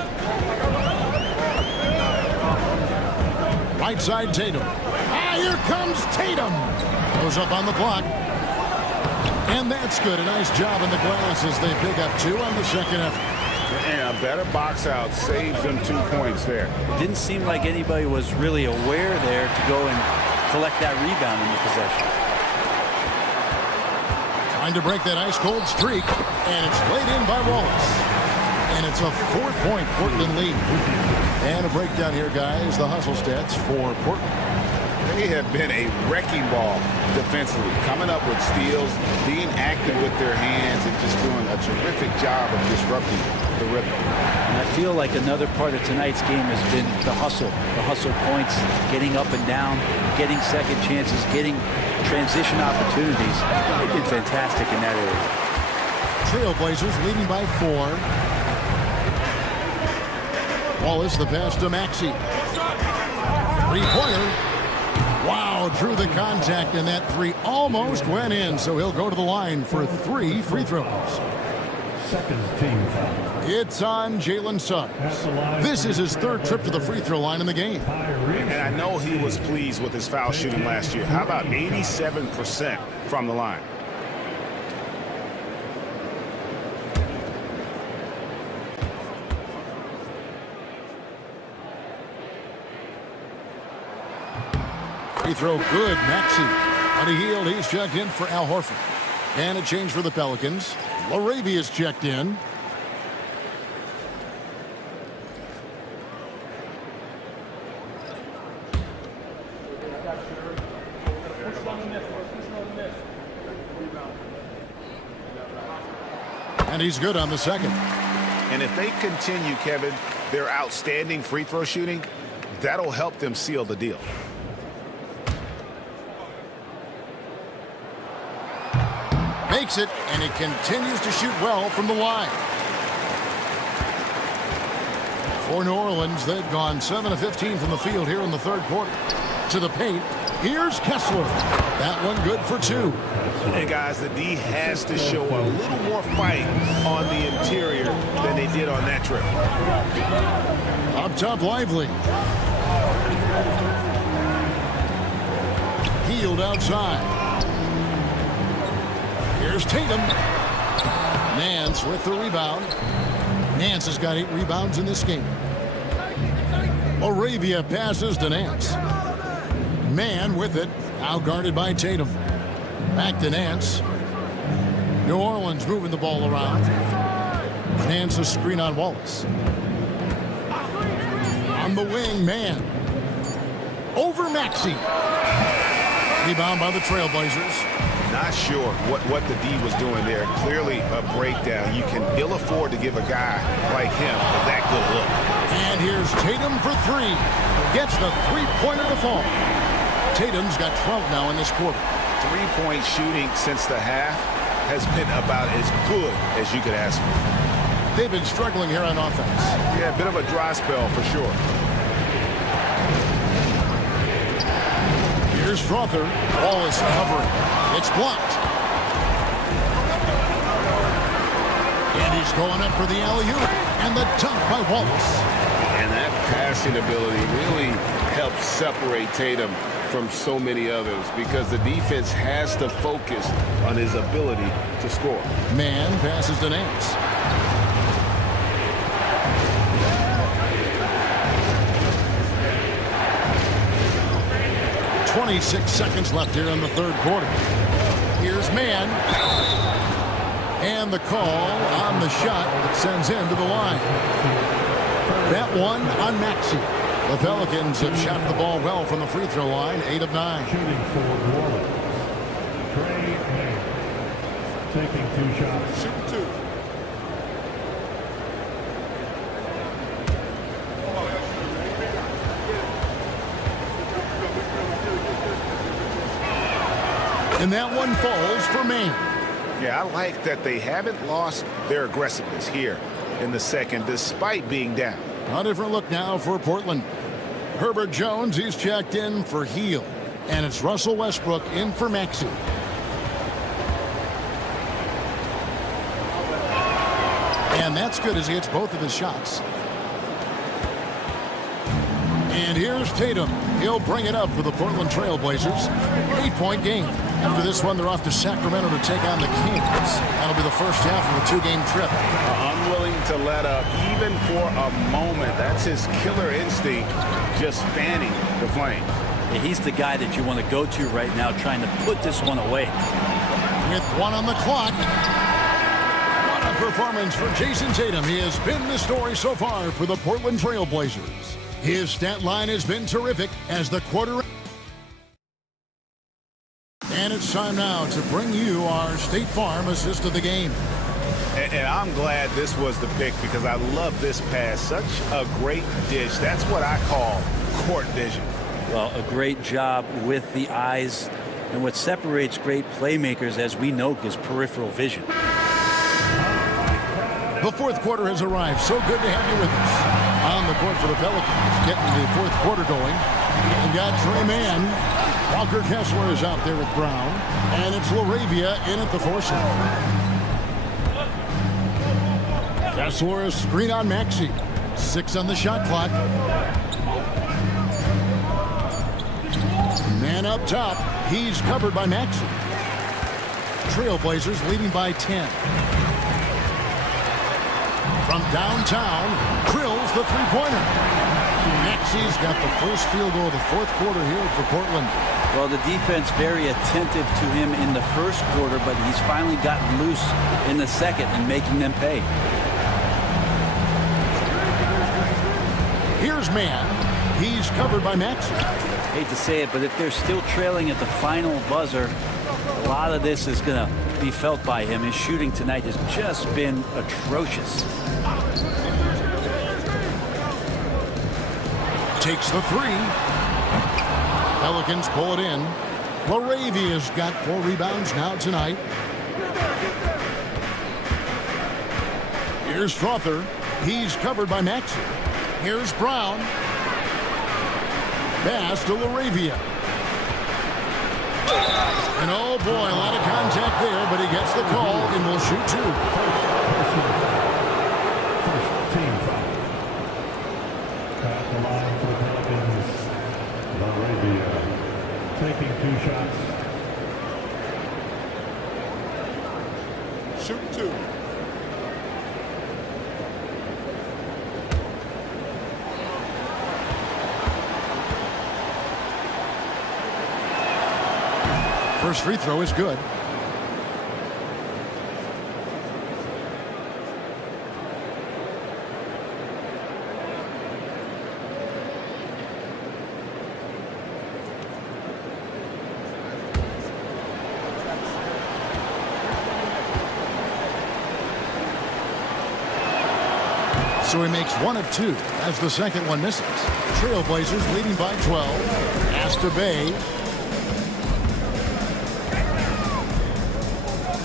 Right side Tatum. Ah, here comes Tatum. Goes up on the block. And that's good. A nice job in the glass as they pick up 2 on the second effort. And a better box out saves them 2 points there. It didn't seem like anybody was really aware there to go and collect that rebound in the possession. Trying to break that ice-cold streak, and it's laid in by Wallace. And it's a 4-point Portland lead. And a breakdown here, guys. The hustle stats for Portland. They have been a wrecking ball defensively, coming up with steals, being active with their hands, and just doing a terrific job of disrupting the rhythm. And I feel like another part of tonight's game has been the hustle points, getting up and down, getting second chances, getting transition opportunities. They've been fantastic in that area. Trailblazers leading by 4. Wallace, the pass to Maxey. Three-pointer. Wow, drew the contact, and that 3 almost went in, so he'll go to the line for 3 free throws. second team foul. It's on Jalen Suggs. This is his third trip to the free throw line in the game. And I know he was pleased with his foul shooting last year. How about 87% from the line? Free throw good. Maxey on a heel. He's checked in for Al Horford. And a change for the Pelicans. Laravia's checked in. And he's good on the second. And if they continue, Kevin, their outstanding free throw shooting, that'll help them seal the deal. Makes it, and he continues to shoot well from the line. For New Orleans, they've gone 7 of 15 from the field here in the third quarter. To the paint, here's Kessler. That one good for 2. And guys, the D has to show a little more fight on the interior than they did on that trip. Up top, Lively. Healed outside. Here's Tatum. Nance with the rebound. Nance has got 8 rebounds in this game. Moravia passes to Nance. Man with it. Out guarded by Tatum. Back to Nance. New Orleans moving the ball around. Nance a screen on Wallace. On the wing, Man. Over Maxey. Rebound by the Trailblazers. Not sure what the D was doing there. Clearly a breakdown. You can ill afford to give a guy like him that good look. And here's Tatum for 3. Gets the three-pointer to fall. Tatum's got 12 now in this quarter. Three-point shooting since the half has been about as good as you could ask for. They've been struggling here on offense. Yeah, a bit of a dry spell for sure. Here's Strother. Ball is covering. It's blocked. And he's going up for the alley-oop. And the dunk by Wallace. And that passing ability really helps separate Tatum from so many others because the defense has to focus on his ability to score. Man passes to Nance. .26 seconds left here in the third quarter. Here's Man. And the call on the shot that sends him to the line. That one on Maxey. The Pelicans have shot the ball well from the free throw line, 8 of 9. Shooting for New Orleans. Trey Mann taking 2 shots. Shoot 2. And that one falls for Maine. Yeah, I like that they haven't lost their aggressiveness here in the second despite being down. A different look now for Portland. Herbert Jones, he's checked in for Heel. And it's Russell Westbrook in for Maxey. And that's good as he hits both of his shots. And here's Tatum. He'll bring it up for the Portland Trailblazers. 8-point game. After this one, they're off to Sacramento to take on the Kings. That'll be the first half of a 2-game trip. Unwilling to let up even for a moment. That's his killer instinct, just fanning the flames. Yeah, he's the guy that you want to go to right now trying to put this one away. With 1 on the clock. What a performance for Jason Tatum. He has been the story so far for the Portland Trailblazers. His stat line has been terrific as the quarter. And it's time now to bring you our State Farm assist of the game. And I'm glad this was the pick because I love this pass. Such a great dish. That's what I call court vision. Well, a great job with the eyes. And what separates great playmakers, as we know, is peripheral vision. The fourth quarter has arrived. So good to have you with us. On the court for the Pelicans, getting the fourth quarter going. We've got Trey Mann. Walker Kessler is out there with Brown. And it's Laravia in at the 4 slot. Kessler, a screen on Maxey. 6 on the shot clock. Man up top. He's covered by Maxey. Trailblazers leading by 10. From downtown, drills the three-pointer. Maxey's got the first field goal of the fourth quarter here for Portland. Well, the defense very attentive to him in the first quarter, but he's finally gotten loose in the second and making them pay. Here's Man. He's covered by Maxey. Hate to say it, but if they're still trailing at the final buzzer, a lot of this is going to be felt by him. His shooting tonight has just been atrocious. Takes the three. Pelicans pull it in. Laravia's got 4 rebounds now tonight. Here's Strother. He's covered by Maxey. Here's Brown. Pass to Laravia. And oh boy, a lot of contact there, but he gets the call and will shoot 2. First team foul. At the line for the Pelicans, Arabia taking 2 shots. Shoot 2. First free throw is good. So he makes 1 of 2 as the second one misses. Trailblazers leading by 12. Asta Bay.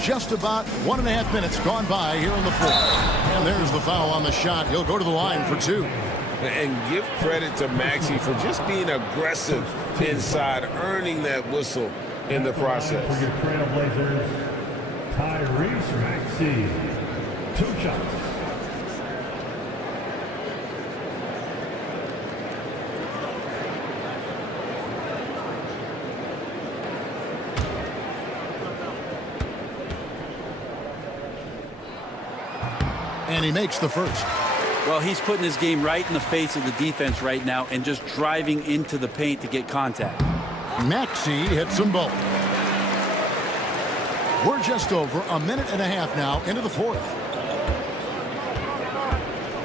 Just about 1.5 minutes gone by here in the fourth. And there's the foul on the shot. He'll go to the line for 2. And give credit to Maxey for just being aggressive inside, earning that whistle in the process. For your Trailblazers, Tyrese Maxey, 2 shots. And he makes the first. Well, he's putting his game right in the face of the defense right now and just driving into the paint to get contact. Maxey hits them both. We're just over 1.5 minutes now into the fourth.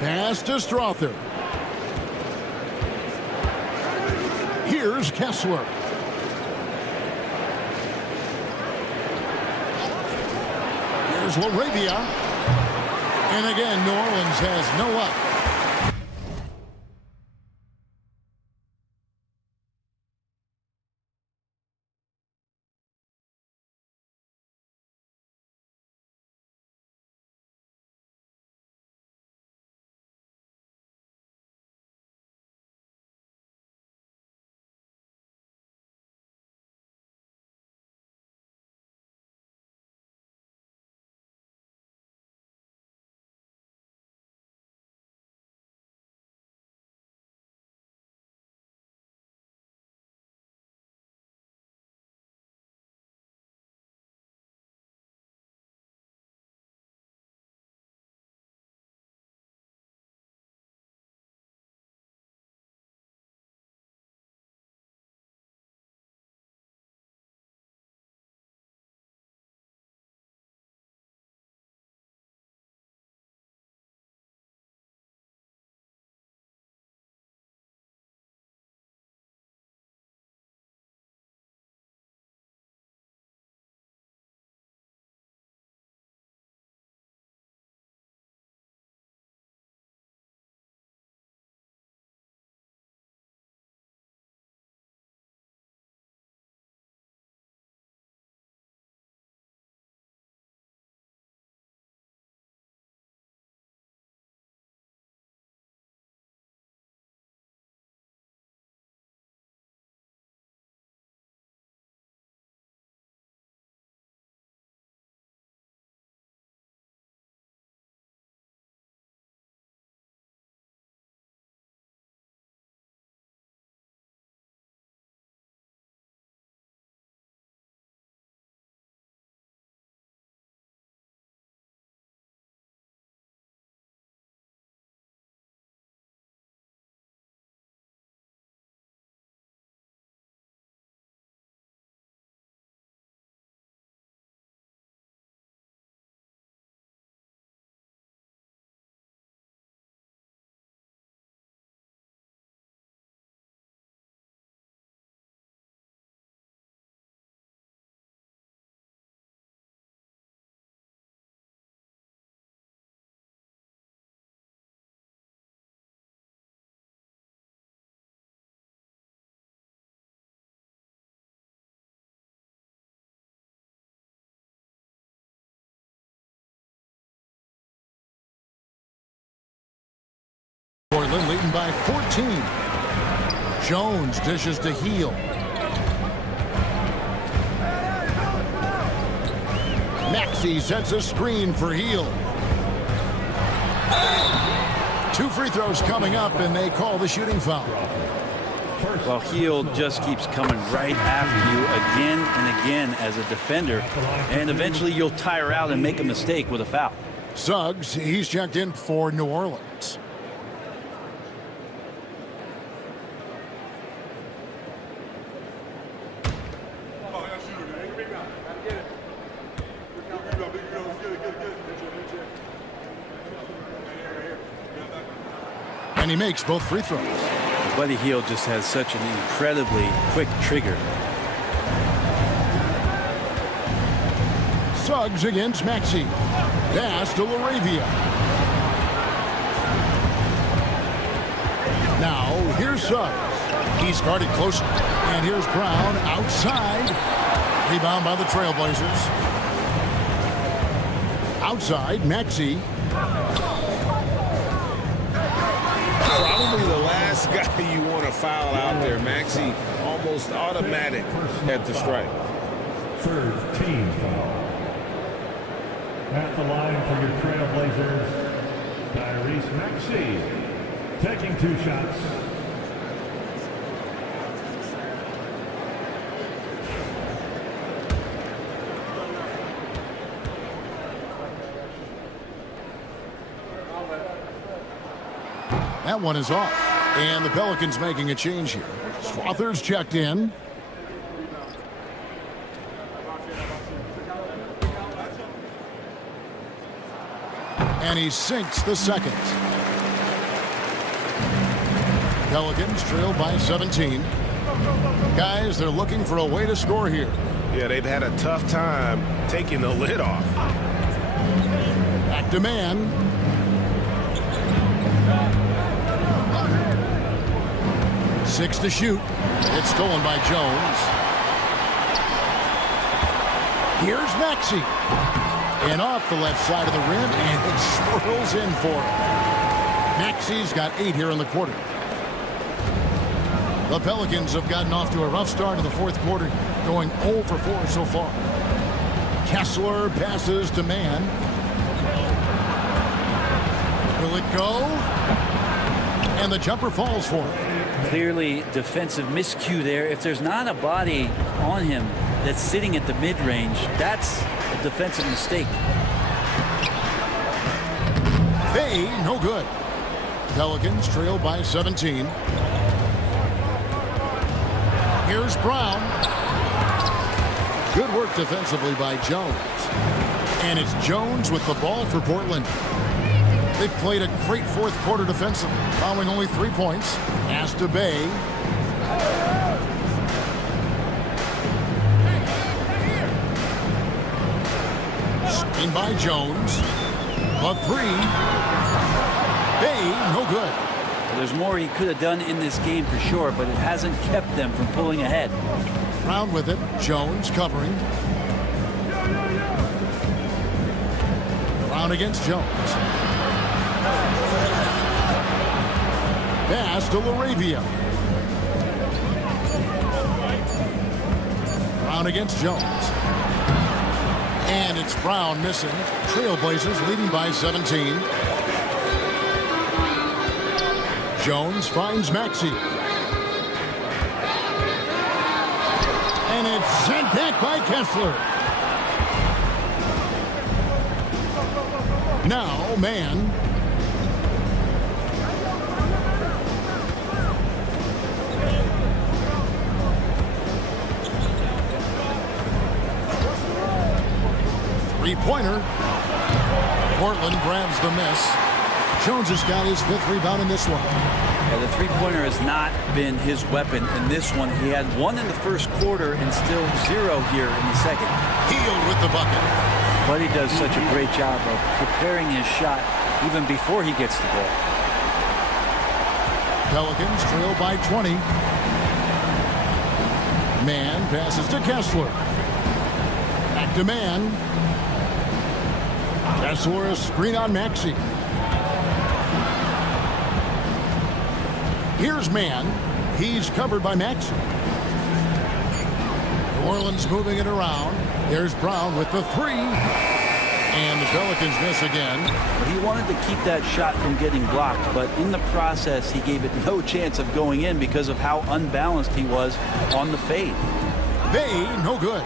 Pass to Strother. Here's Kessler. Here's Laravia. And again, New Orleans has no up. Portland leading by 14. Jones dishes to Heel. Maxey sets a screen for Heel. 2 free throws coming up, and they call the shooting foul. Well, Heel just keeps coming right after you again and again as a defender, and eventually you'll tire out and make a mistake with a foul. Suggs, he's checked in for New Orleans. And he makes both free throws. Buddy Hield just has such an incredibly quick trigger. Suggs against Maxey. Pass to LaRavia. Now, here's Suggs. He's guarded closely. And here's Brown outside. Rebound by the Trailblazers. Outside, Maxey. Probably the last guy you want to foul out there. Maxey almost automatic at the strike. Third team foul. At the line for your Trailblazers, Tyrese Maxey taking 2 shots. That one is off. And the Pelicans making a change here. Swathers checked in. And he sinks the second. Pelicans trail by 17. Guys, they're looking for a way to score here. Yeah, they've had a tough time taking the lid off. Back to man. Six to shoot. It's stolen by Jones. Here's Maxey. And off the left side of the rim, and it swirls in for him. Maxey's got 8 here in the quarter. The Pelicans have gotten off to a rough start in the fourth quarter, going 0 for 4 so far. Kessler passes to man. Will it go? And the jumper falls for him. Clearly defensive miscue there. If there's not a body on him that's sitting at the mid-range, that's a defensive mistake. Hey, no good. Pelicans trail by 17. Here's Brown. Good work defensively by Jones. And it's Jones with the ball for Portland. They've played a great fourth quarter defensively, following only 3 points. Pass to Bay. Screen by Jones. A 3. Bay, no good. Well, there's more he could have done in this game for sure, but it hasn't kept them from pulling ahead. Brown with it. Jones covering. Brown against Jones. Pass to LaRavia. Brown against Jones. And it's Brown missing. Trailblazers leading by 17. Jones finds Maxey. And it's sent back by Kessler. Now, man. Three-pointer. Portland grabs the miss. Jones has got his 5th rebound in this one. Yeah, the three-pointer has not been his weapon in this one. He had 1 in the first quarter and still 0 here in the second. Heel with the bucket. But he does such a great job of preparing his shot even before he gets the ball. Pelicans trail by 20. Man passes to Kessler. Back to man. Kessler, a screen on Maxey. Here's man. He's covered by Max. New Orleans moving it around. There's Brown with the three. And the Pelicans miss again. He wanted to keep that shot from getting blocked, but in the process, he gave it no chance of going in because of how unbalanced he was on the fade. No good.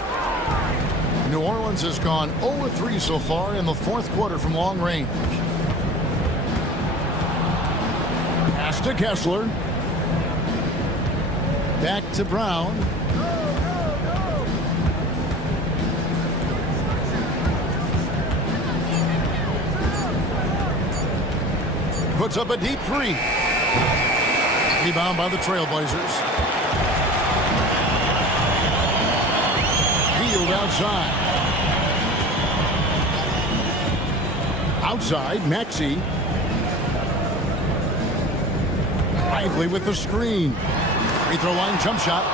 New Orleans has gone 0-3 so far in the fourth quarter from long range. Pass to Kessler. Back to Brown. Puts up a deep three. Rebound by the Trailblazers. Field outside. Outside, Maxey. Lively with the screen. Free throw line jump shot.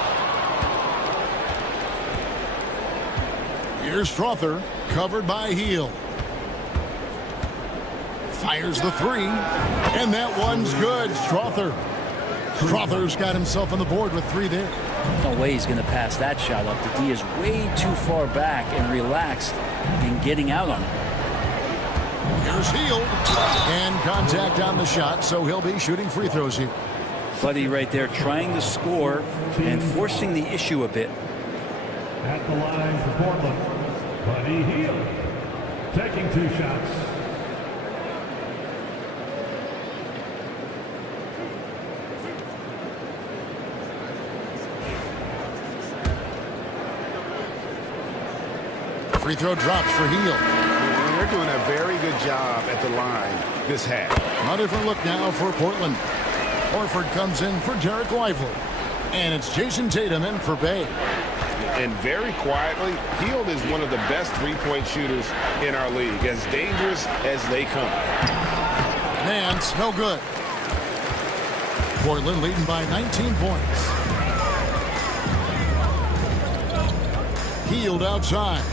Here's Strother, covered by Heel. Fires the three, and that one's good. Strother's got himself on the board with three there. No way he's going to pass that shot up. The D is way too far back and relaxed in getting out on it. Here's Heel, and contact on the shot, so he'll be shooting free throws here. Buddy right there trying to score and forcing the issue a bit. At the line for Portland, Buddy Hield taking 2 shots. Free throw drops for Heel. They're doing a very good job at the line this half. A different look now for Portland. Horford comes in for Derek Lively. And it's Jason Tatum in for Bay. And very quietly, Hield is one of the best three-point shooters in our league, as dangerous as they come. Nance, no good. Portland leading by 19 points. Hield outside.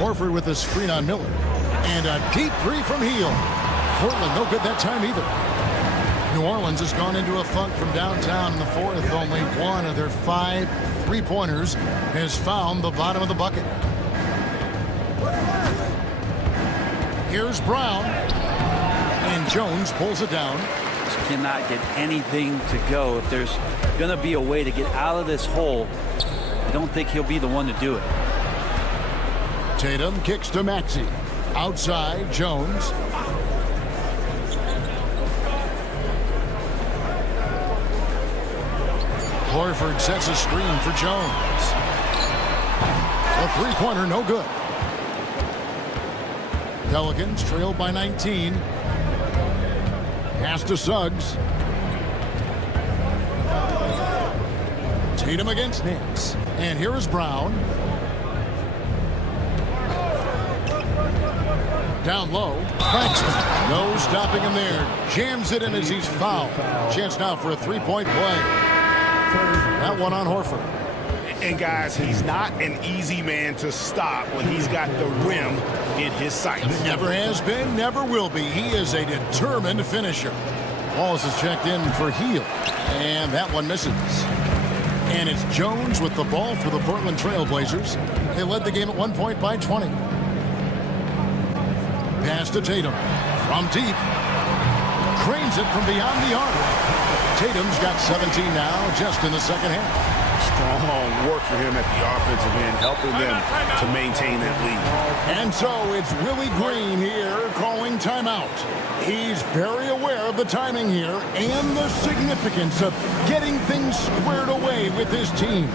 Horford with a screen on Miller. And a deep three from Hield. Portland no good that time either. New Orleans has gone into a funk from downtown in the fourth. Only one of their 5 three-pointers has found the bottom of the bucket. Here's Brown. And Jones pulls it down. Just cannot get anything to go. If there's going to be a way to get out of this hole, I don't think he'll be the one to do it. Tatum kicks to Maxey. Outside, Jones. Horford sets a screen for Jones. A three-pointer, no good. Pelicans trailed by 19. Pass to Suggs. Tatum against Nance. And here is Brown. Down low. Claxton. No stopping him there. Jams it in as he's fouled. Chance now for a three-point play. That one on Horford. And guys, he's not an easy man to stop when he's got the rim in his sights. Never has been, never will be. He is a determined finisher. Wallace is checked in for Hield. And that one misses. And it's Jones with the ball for the Portland Trailblazers. They led the game at 1 point by 20. Pass to Tatum. From deep. Cranes it from beyond the arc. Tatum's got 17 now, just in the second half. Strong work for him at the offensive end, helping them to maintain that lead. And so it's Willie Green here calling timeout. He's very aware of the timing here and the significance of getting things squared away with his team.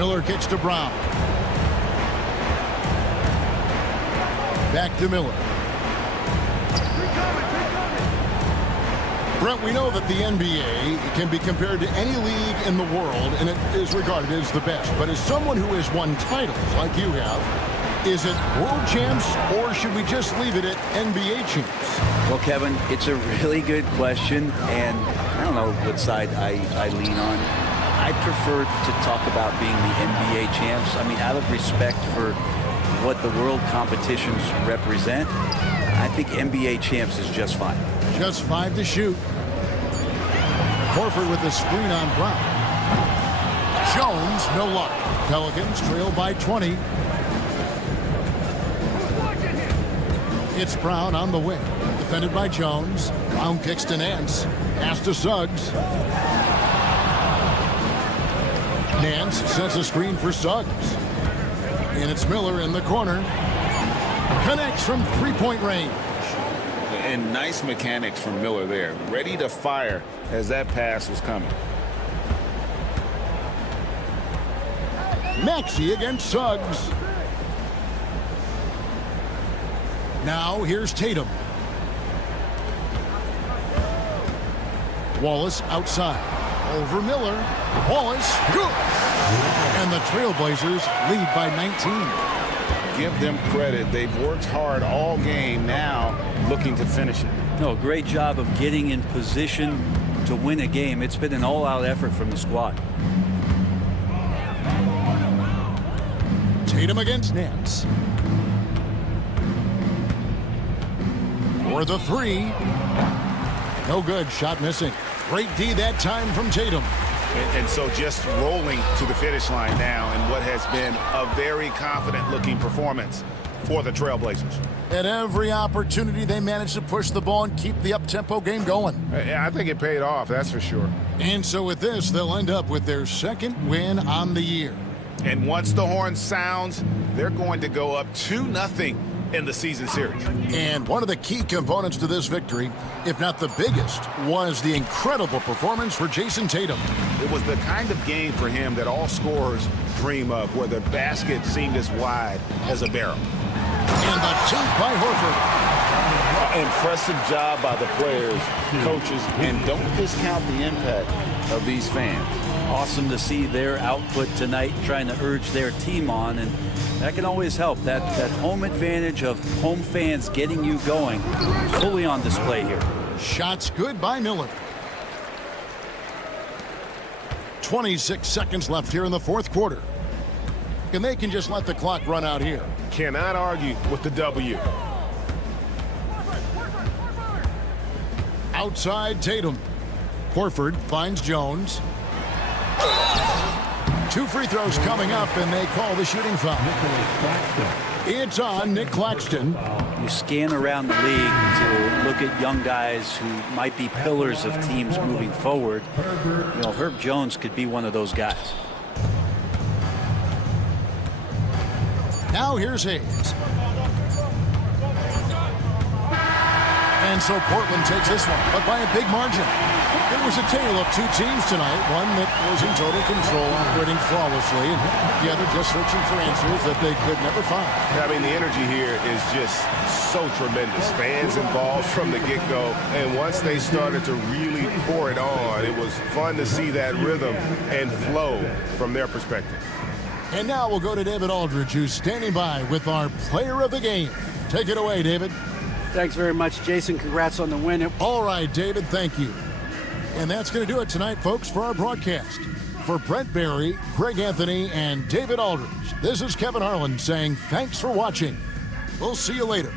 Miller kicks to Brown. Back to Miller. Brent, we know that the NBA can be compared to any league in the world, and it is regarded as the best. But as someone who has won titles like you have, is it world champs, or should we just leave it at NBA champs? Well, Kevin, it's a really good question, and I don't know what side I lean on. I prefer to talk about being the NBA champs. I mean, out of respect for what the world competitions represent, I think NBA champs is just fine. Just 5 to shoot. Horford with the screen on Brown. Jones, no luck. Pelicans trail by 20. It's Brown on the wing. Defended by Jones. Brown kicks to Nance. Pass to Suggs. Nance sets a screen for Suggs. And it's Miller in the corner. Connects from three-point range. And nice mechanics from Miller there. Ready to fire as that pass was coming. Maxey against Suggs. Now here's Tatum. Wallace outside. Over Miller. Wallace. Good. And the Trailblazers lead by 19. Give them credit. They've worked hard all game, now looking to finish it. No, great job of getting in position to win a game. It's been an all-out effort from the squad. Tatum against Nance. For the three. No good. Shot missing. Great D that time from Tatum. And so just rolling to the finish line now in what has been a very confident-looking performance for the Trailblazers. At every opportunity, they managed to push the ball and keep the up-tempo game going. I think it paid off, that's for sure. And so with this, they'll end up with their second win on the year. And once the horn sounds, they're going to go up 2-0 in the season series. And one of the key components to this victory, if not the biggest, was the incredible performance for Jason Tatum. It was the kind of game for him that all scorers dream of, where the basket seemed as wide as a barrel. And the dunk by Horford. Impressive job by the players, coaches, and don't discount the impact of these fans. Awesome to see their output tonight, trying to urge their team on, and that can always help. That home advantage of home fans getting you going, fully on display here. Shots good by Miller. 26 seconds left here in the fourth quarter. And they can just let the clock run out here. Cannot argue with the W. Outside Tatum. Horford finds Jones. 2 free throws coming up, and they call the shooting foul. It's on Nick Claxton. You scan around the league to look at young guys who might be pillars of teams moving forward. You know, Herb Jones could be one of those guys. Now here's Hayes. And so Portland takes this one, but by a big margin. It was a tale of two teams tonight, one that was in total control, operating flawlessly, and the other just searching for answers that they could never find. I mean, the energy here is just so tremendous. Fans involved from the get-go, and once they started to really pour it on, it was fun to see that rhythm and flow from their perspective. And now we'll go to David Aldridge, who's standing by with our player of the game. Take it away, David. Thanks very much, Jason. Congrats on the win. All right, David, thank you. And that's going to do it tonight, folks, for our broadcast. For Brent Barry, Greg Anthony, and David Aldridge, this is Kevin Harlan saying thanks for watching. We'll see you later.